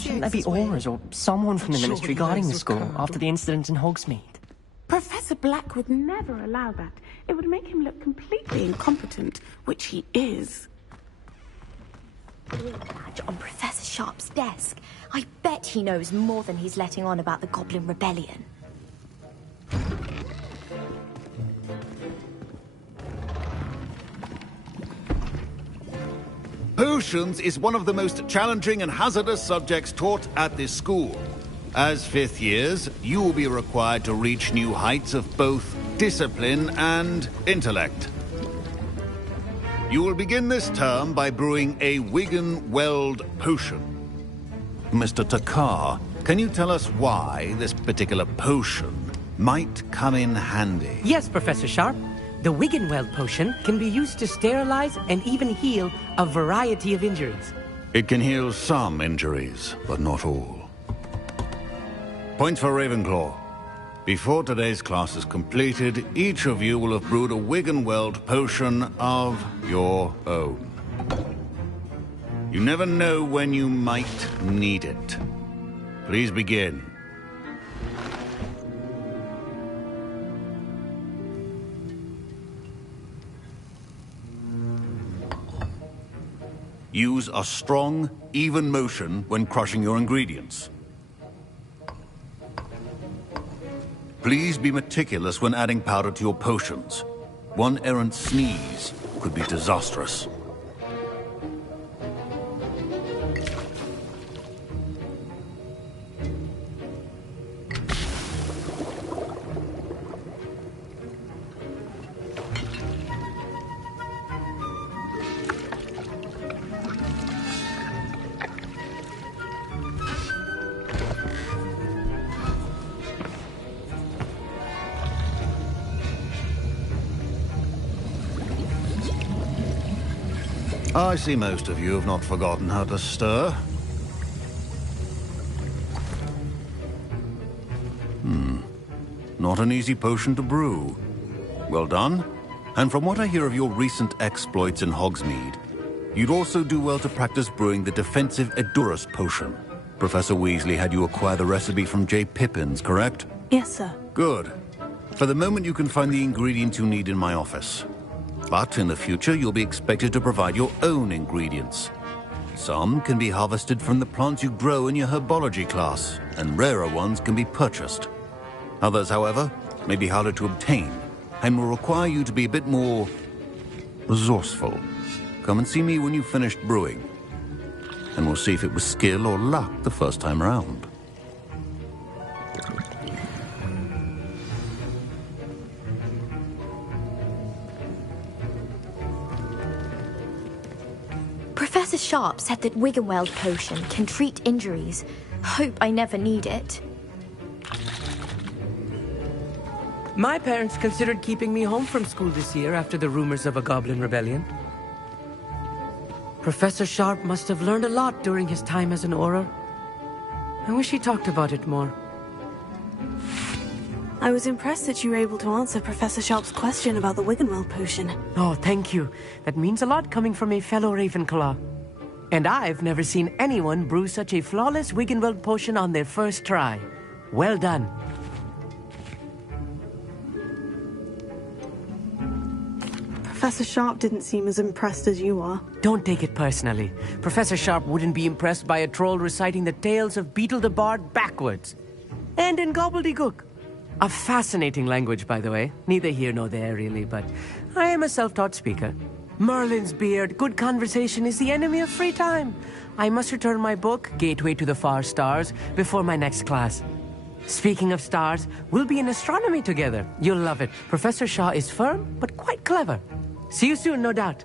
Shouldn't there be aurors or someone from the Ministry guarding the school after the incident in Hogsmeade? Professor Black would never allow that. It would make him look completely incompetent, which he is. Badge on Professor Sharp's desk. I bet he knows more than he's letting on about the Goblin Rebellion. Potions is one of the most challenging and hazardous subjects taught at this school. As fifth years, you will be required to reach new heights of both discipline and intellect. You will begin this term by brewing a Wigan-Weld potion. Mr. Takar, can you tell us why this particular potion might come in handy? Yes, Professor Sharp. The Wigan-Weld potion can be used to sterilize and even heal a variety of injuries. It can heal some injuries, but not all. Points for Ravenclaw. Before today's class is completed, each of you will have brewed a Wiggenweld potion of your own. You never know when you might need it. Please begin. Use a strong, even motion when crushing your ingredients. Please be meticulous when adding powder to your potions. One errant sneeze could be disastrous. I see most of you have not forgotten how to stir. Not an easy potion to brew. Well done. And from what I hear of your recent exploits in Hogsmeade, you'd also do well to practice brewing the defensive Edurus potion. Professor Weasley had you acquire the recipe from J. Pippins, correct? Yes, sir. Good. For the moment, you can find the ingredients you need in my office. But in the future, you'll be expected to provide your own ingredients. Some can be harvested from the plants you grow in your herbology class, and rarer ones can be purchased. Others, however, may be harder to obtain, and will require you to be a bit more resourceful. Come and see me when you've finished brewing, and we'll see if it was skill or luck the first time around. Professor Sharp said that Wiggenweld potion can treat injuries. Hope I never need it. My parents considered keeping me home from school this year after the rumors of a goblin rebellion. Professor Sharp must have learned a lot during his time as an Auror. I wish he talked about it more. I was impressed that you were able to answer Professor Sharp's question about the Wiggenweld potion. Oh, thank you. That means a lot coming from a fellow Ravenclaw. And I've never seen anyone brew such a flawless Wiggenweld potion on their first try. Well done. Professor Sharp didn't seem as impressed as you are. Don't take it personally. Professor Sharp wouldn't be impressed by a troll reciting the tales of Beetle the Bard backwards. And in gobbledygook. A fascinating language, by the way. Neither here nor there, really, but I am a self-taught speaker. Merlin's beard, good conversation is the enemy of free time. I must return my book, Gateway to the Far Stars, before my next class. Speaking of stars, we'll be in astronomy together. You'll love it. Professor Shaw is firm, but quite clever. See you soon, no doubt.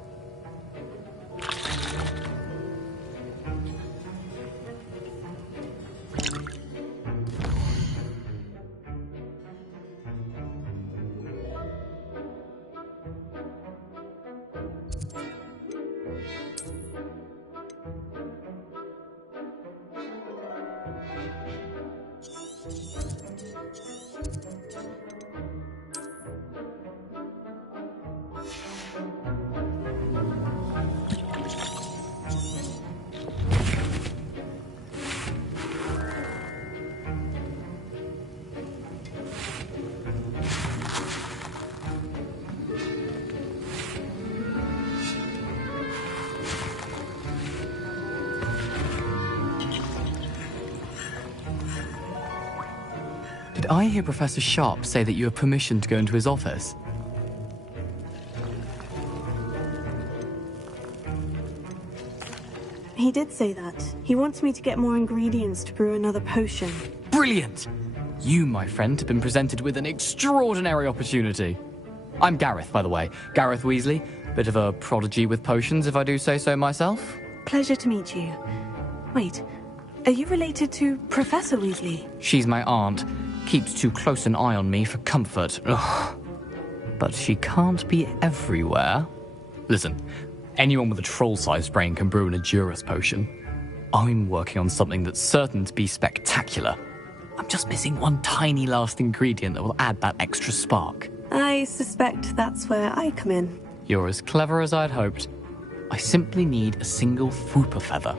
Did I hear Professor Sharp say that you have permission to go into his office? He did say that. He wants me to get more ingredients to brew another potion. Brilliant! You, my friend, have been presented with an extraordinary opportunity. I'm Gareth, by the way. Gareth Weasley. Bit of a prodigy with potions, if I do say so myself. Pleasure to meet you. Wait, are you related to Professor Weasley? She's my aunt. Keeps too close an eye on me for comfort. Ugh. But she can't be everywhere. Listen, Anyone with a troll-sized brain can brew an Edurus potion. I'm working on something that's certain to be spectacular. I'm just missing one tiny last ingredient that will add that extra spark. I suspect that's where I come in. You're as clever as I'd hoped. I simply need a single Fwooper feather.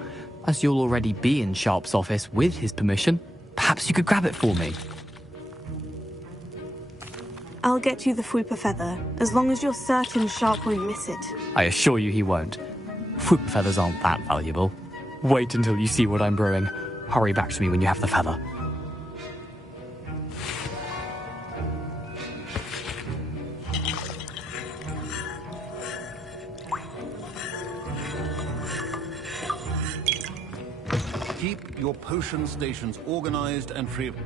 As you'll already be in Sharp's office with his permission, perhaps you could grab it for me. I'll get you the Fwooper feather, as long as you're certain Sharp won't miss it. I assure you he won't. Fwooper feathers aren't that valuable. Wait until you see what I'm brewing. Hurry back to me when you have the feather. Keep your potion stations organized and free of...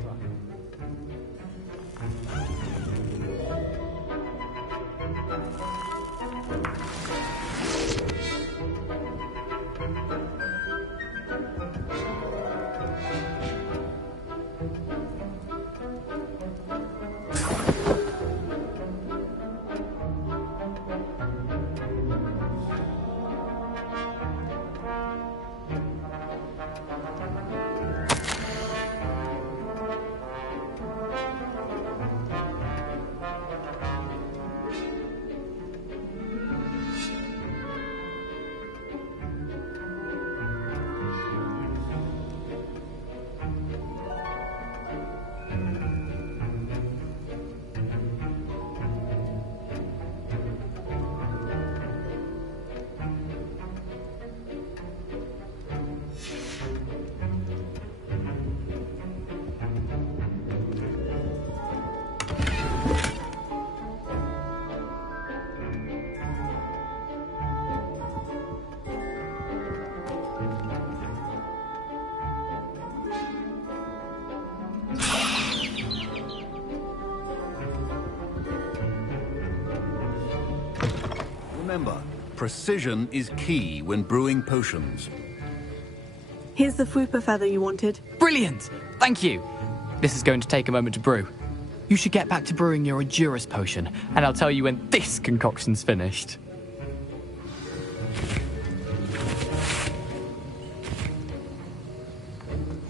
Remember, precision is key when brewing potions. Here's the Fwooper feather you wanted. Brilliant! Thank you! This is going to take a moment to brew. You should get back to brewing your Edurus potion, and I'll tell you when this concoction's finished.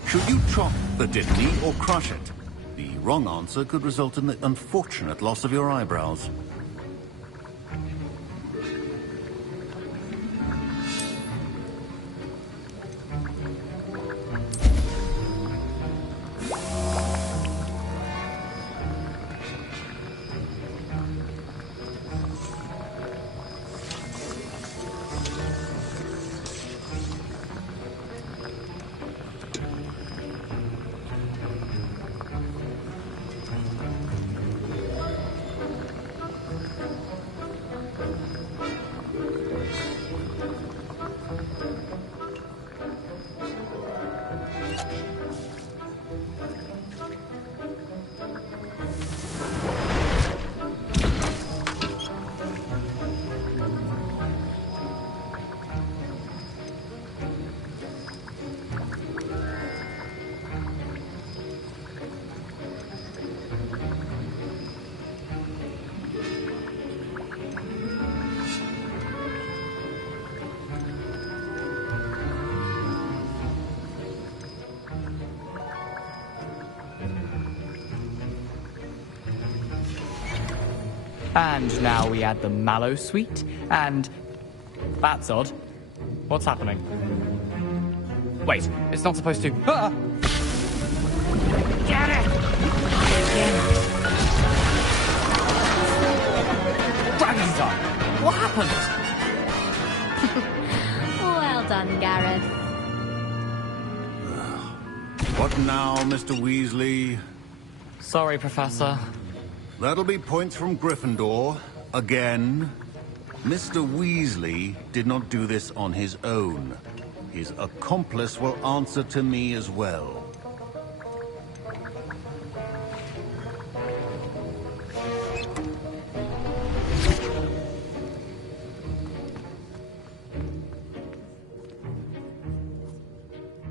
Should you chop the diddly or crush it? The wrong answer could result in the unfortunate loss of your eyebrows. And now we add the mallow sweet, and... That's odd. What's happening? Wait, it's not supposed to... Ah! Get it! Dragon's Eye! What happened? Well done, Gareth. What now, Mr. Weasley? Sorry, Professor. That'll be points from Gryffindor. Again. Mr. Weasley did not do this on his own. His accomplice will answer to me as well.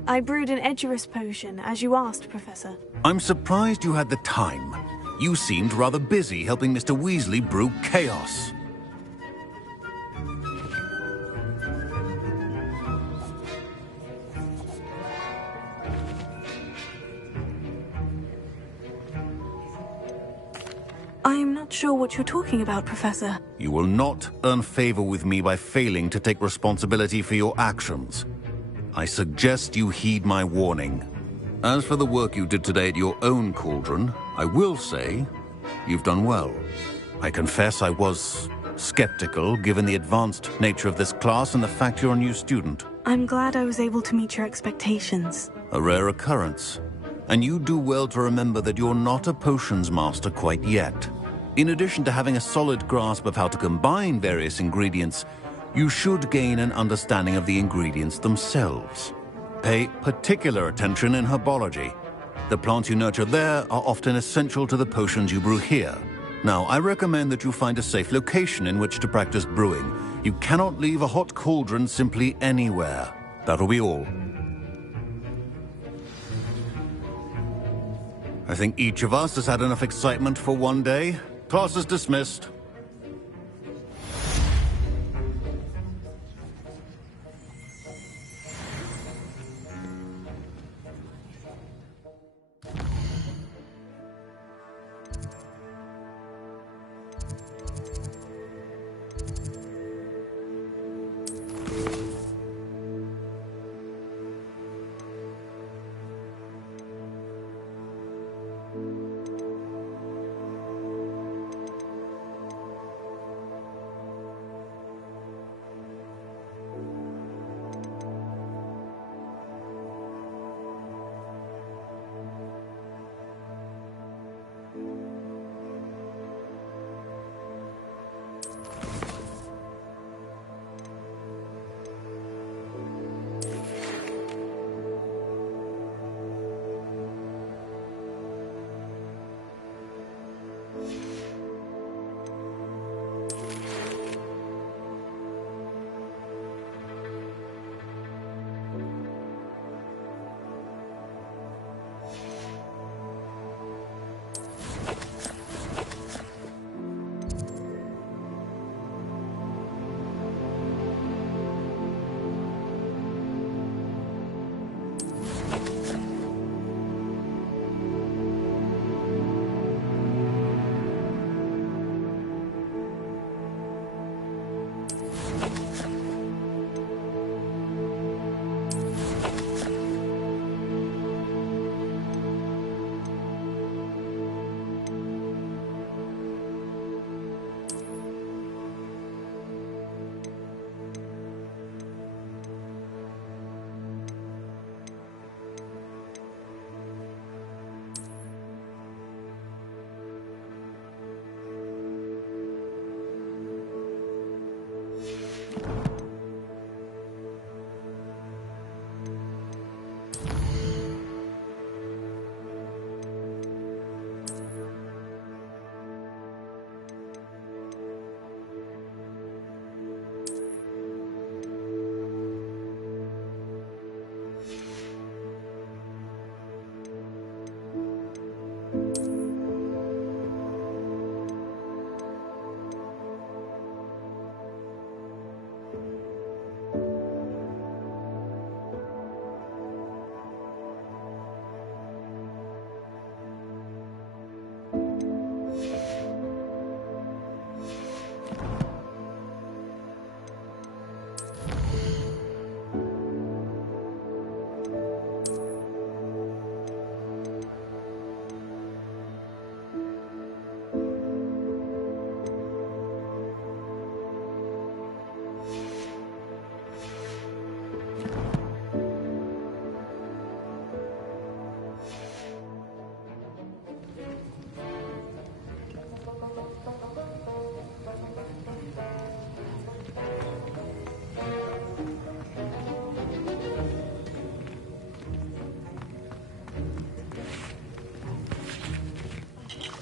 I brewed an Edurus potion, as you asked, Professor. I'm surprised you had the time. You seemed rather busy helping Mr. Weasley brew chaos. sure what you're talking about, Professor. You will not earn favor with me by failing to take responsibility for your actions. I suggest you heed my warning. As for the work you did today at your own cauldron, I will say you've done well. I confess I was skeptical, given the advanced nature of this class and the fact you're a new student. I'm glad I was able to meet your expectations. A rare occurrence. And you do well to remember that you're not a potions master quite yet. In addition to having a solid grasp of how to combine various ingredients, you should gain an understanding of the ingredients themselves. Pay particular attention in herbology. The plants you nurture there are often essential to the potions you brew here. Now, I recommend that you find a safe location in which to practice brewing. You cannot leave a hot cauldron simply anywhere. That'll be all. I think each of us has had enough excitement for one day. Class is dismissed.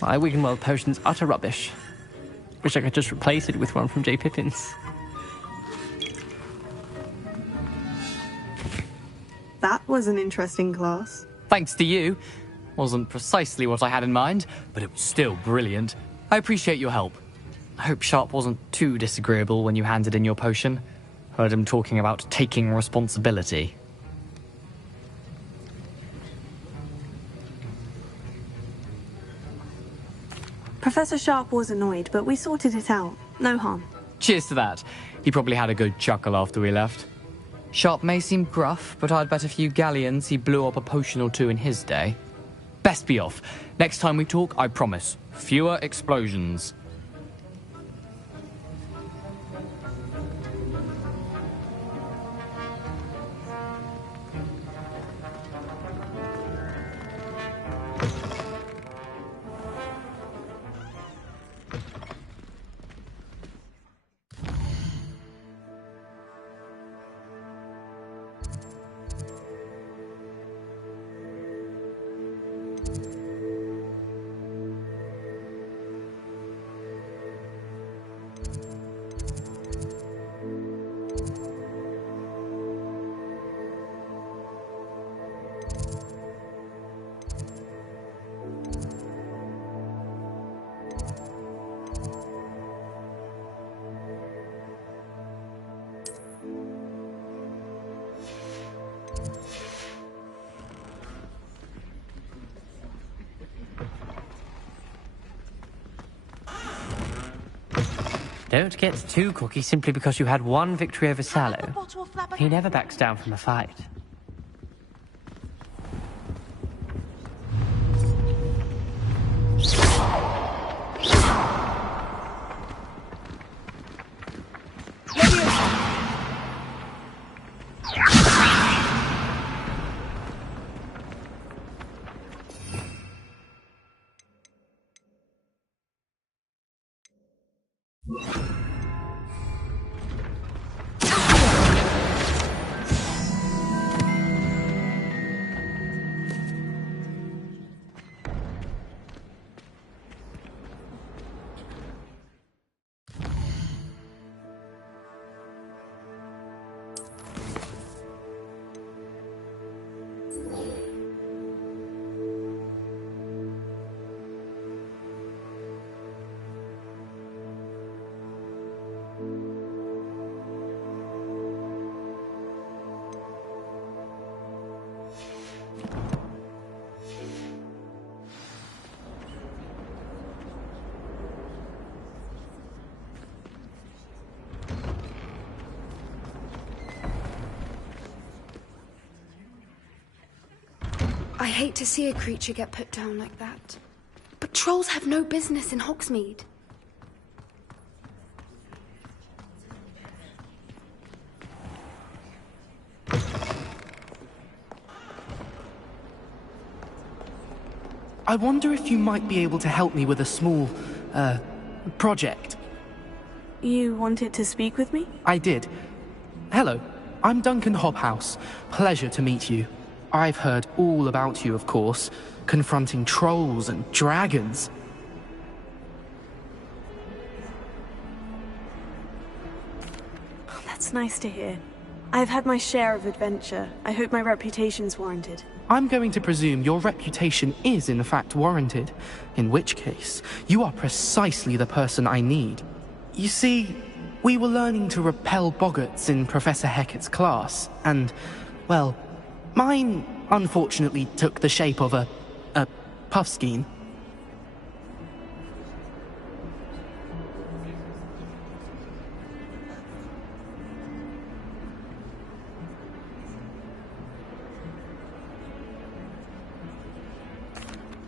My Wiggenweld potion's utter rubbish. Wish I could just replace it with one from J. Pippin's. That was an interesting class. Thanks to you. Wasn't precisely what I had in mind, but it was still brilliant. I appreciate your help. I hope Sharp wasn't too disagreeable when you handed in your potion. Heard him talking about taking responsibility. Professor Sharp was annoyed, but we sorted it out. No harm. Cheers to that. He probably had a good chuckle after we left. Sharp may seem gruff, but I'd bet a few galleons he blew up a potion or two in his day. Best be off. Next time we talk, I promise, fewer explosions. Don't get too cocky simply because you had one victory over Sallow. He never backs down from a fight. I hate to see a creature get put down like that. But trolls have no business in Hogsmeade. I wonder if you might be able to help me with a small, project. You wanted to speak with me? I did. Hello, I'm Duncan Hobhouse. Pleasure to meet you. I've heard all about you, of course, confronting trolls and dragons. That's nice to hear. I've had my share of adventure. I hope my reputation's warranted. I'm going to presume your reputation is in fact warranted, in which case, you are precisely the person I need. You see, we were learning to repel boggarts in Professor Hecat's class, and, well, mine unfortunately took the shape of a puffskein.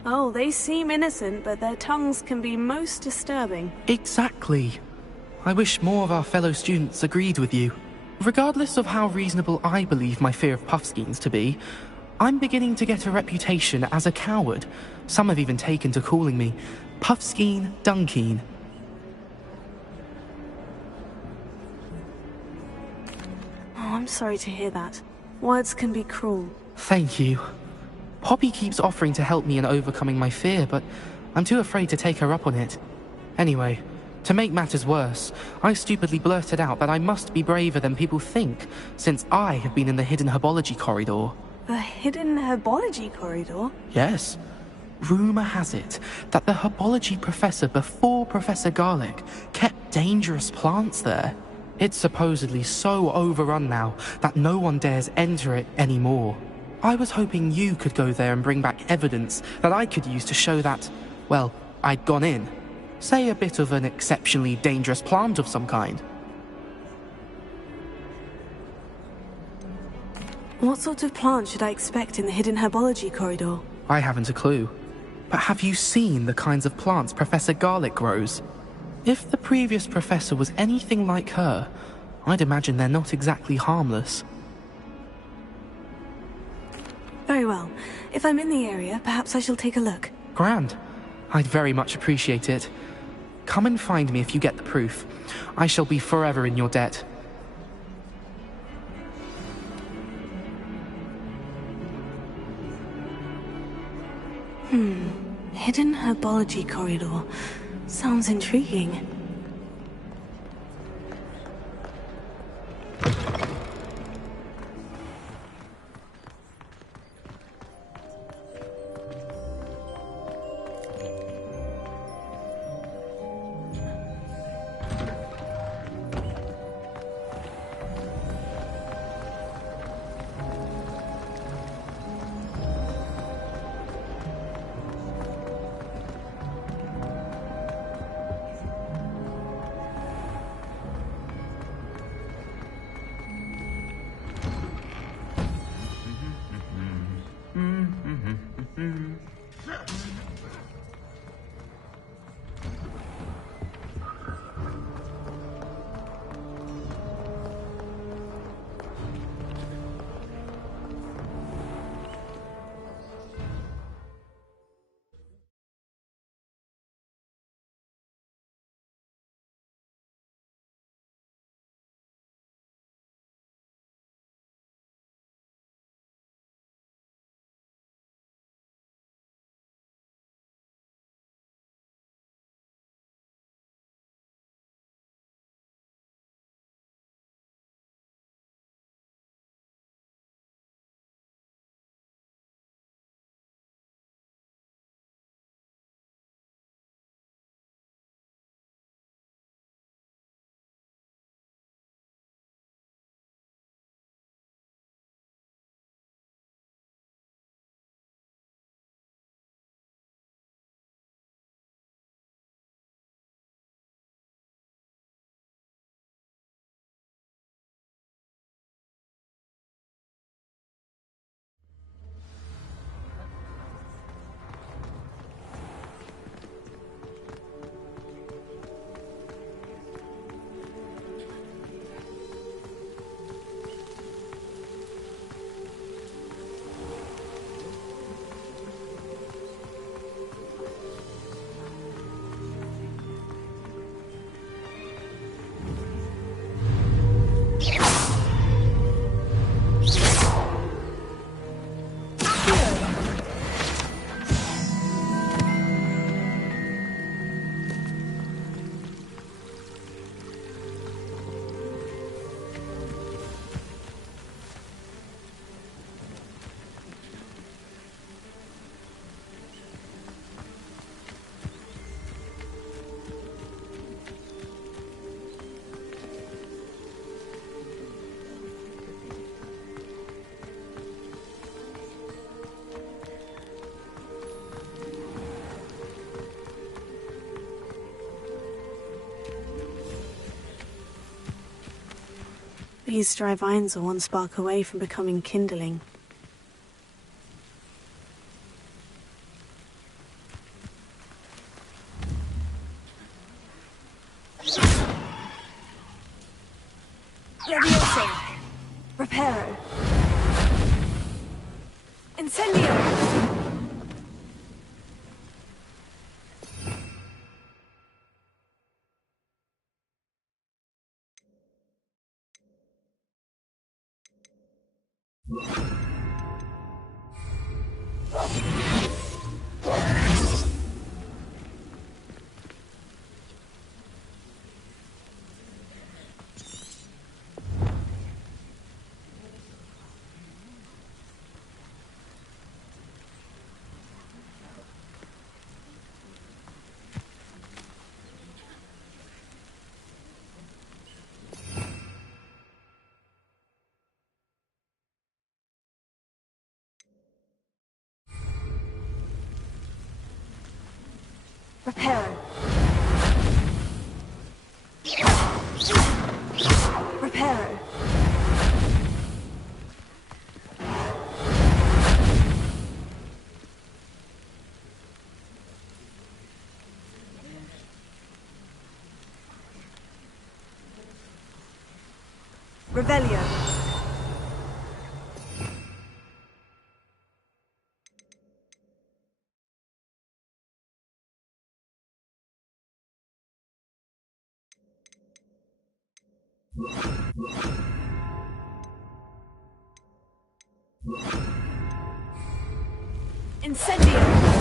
Oh, they seem innocent, but their tongues can be most disturbing. Exactly. I wish more of our fellow students agreed with you. Regardless of how reasonable I believe my fear of puffskeins to be, I'm beginning to get a reputation as a coward. Some have even taken to calling me Puffskeen Dunkeen. Oh, I'm sorry to hear that. Words can be cruel. Thank you. Poppy keeps offering to help me in overcoming my fear, but I'm too afraid to take her up on it. Anyway, to make matters worse, I stupidly blurted out that I must be braver than people think, since I have been in the hidden herbology corridor. The hidden herbology corridor? Yes. Rumour has it that the herbology professor before Professor Garlic kept dangerous plants there. It's supposedly so overrun now that no one dares enter it anymore. I was hoping you could go there and bring back evidence that I could use to show that, well, I'd gone in. Say a bit of an exceptionally dangerous plant of some kind. What sort of plant should I expect in the hidden herbology corridor? I haven't a clue. But have you seen the kinds of plants Professor Garlick grows? If the previous professor was anything like her, I'd imagine they're not exactly harmless. Very well. If I'm in the area, perhaps I shall take a look. Grand. I'd very much appreciate it. Come and find me if you get the proof. I shall be forever in your debt. Hidden herbology corridor. Sounds intriguing. These dry vines are one spark away from becoming kindling. Leviosa! Reparo! Incendio! Reparo. Revelio. Incendio!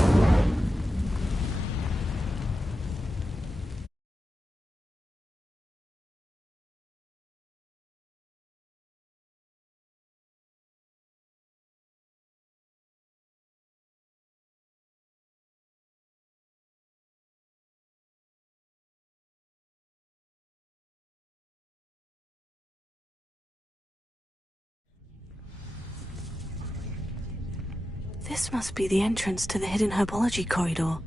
This must be the entrance to the hidden herbology corridor.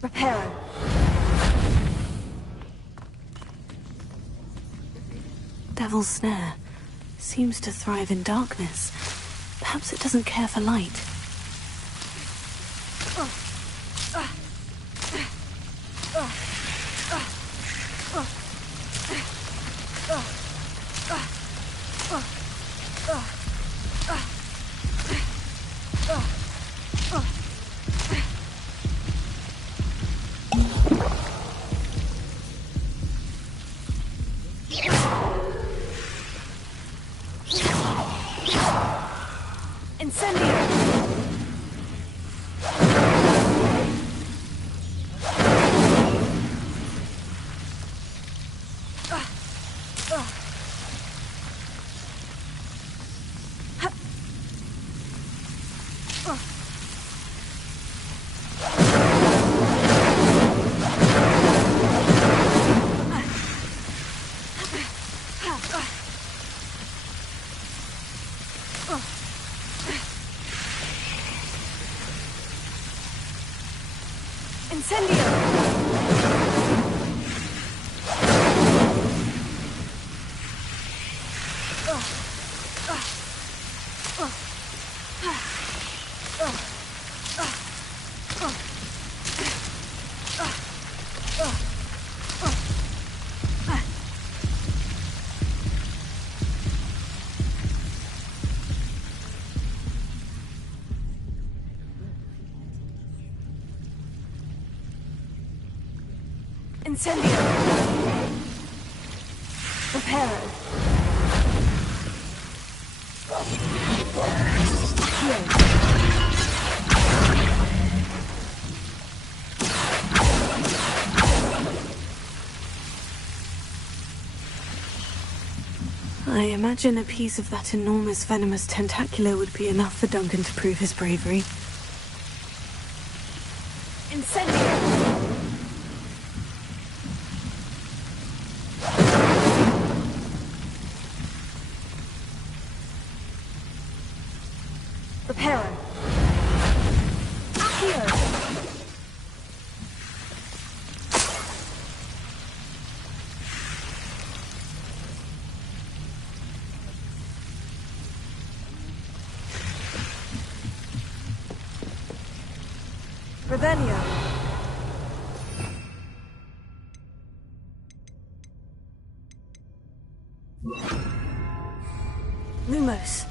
Reparo. Devil's Snare. Seems to thrive in darkness. Perhaps it doesn't care for light. Incendio! Reparo! I imagine a piece of that enormous venomous tentacular would be enough for Duncan to prove his bravery. Incendio! Reparo. Accio. Revelio. Lumos.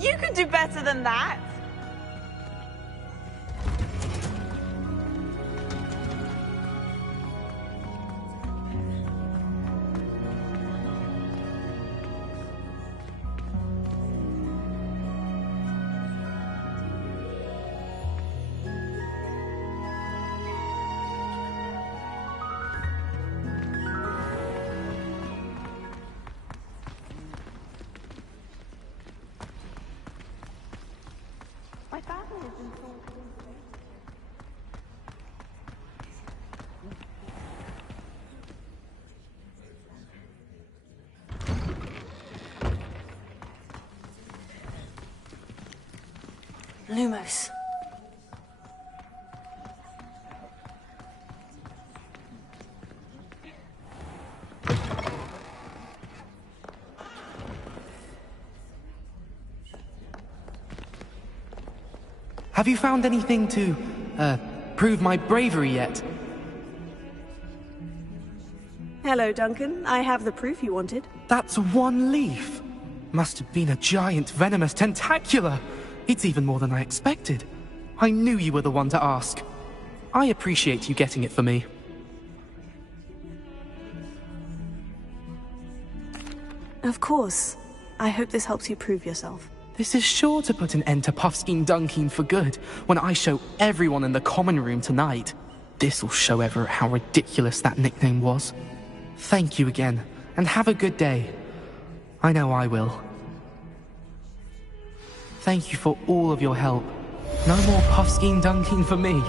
You could do better than that. My family is in Lumos. Have you found anything to, prove my bravery yet? Hello, Duncan. I have the proof you wanted. That's one leaf. Must have been a giant venomous tentacula. It's even more than I expected. I knew you were the one to ask. I appreciate you getting it for me. Of course. I hope this helps you prove yourself. This is sure to put an end to Puffskein Dunkeen for good when I show everyone in the common room tonight. This'll show Everett how ridiculous that nickname was. Thank you again, and have a good day. I know I will. Thank you for all of your help. No more Puffskein Dunkeen for me.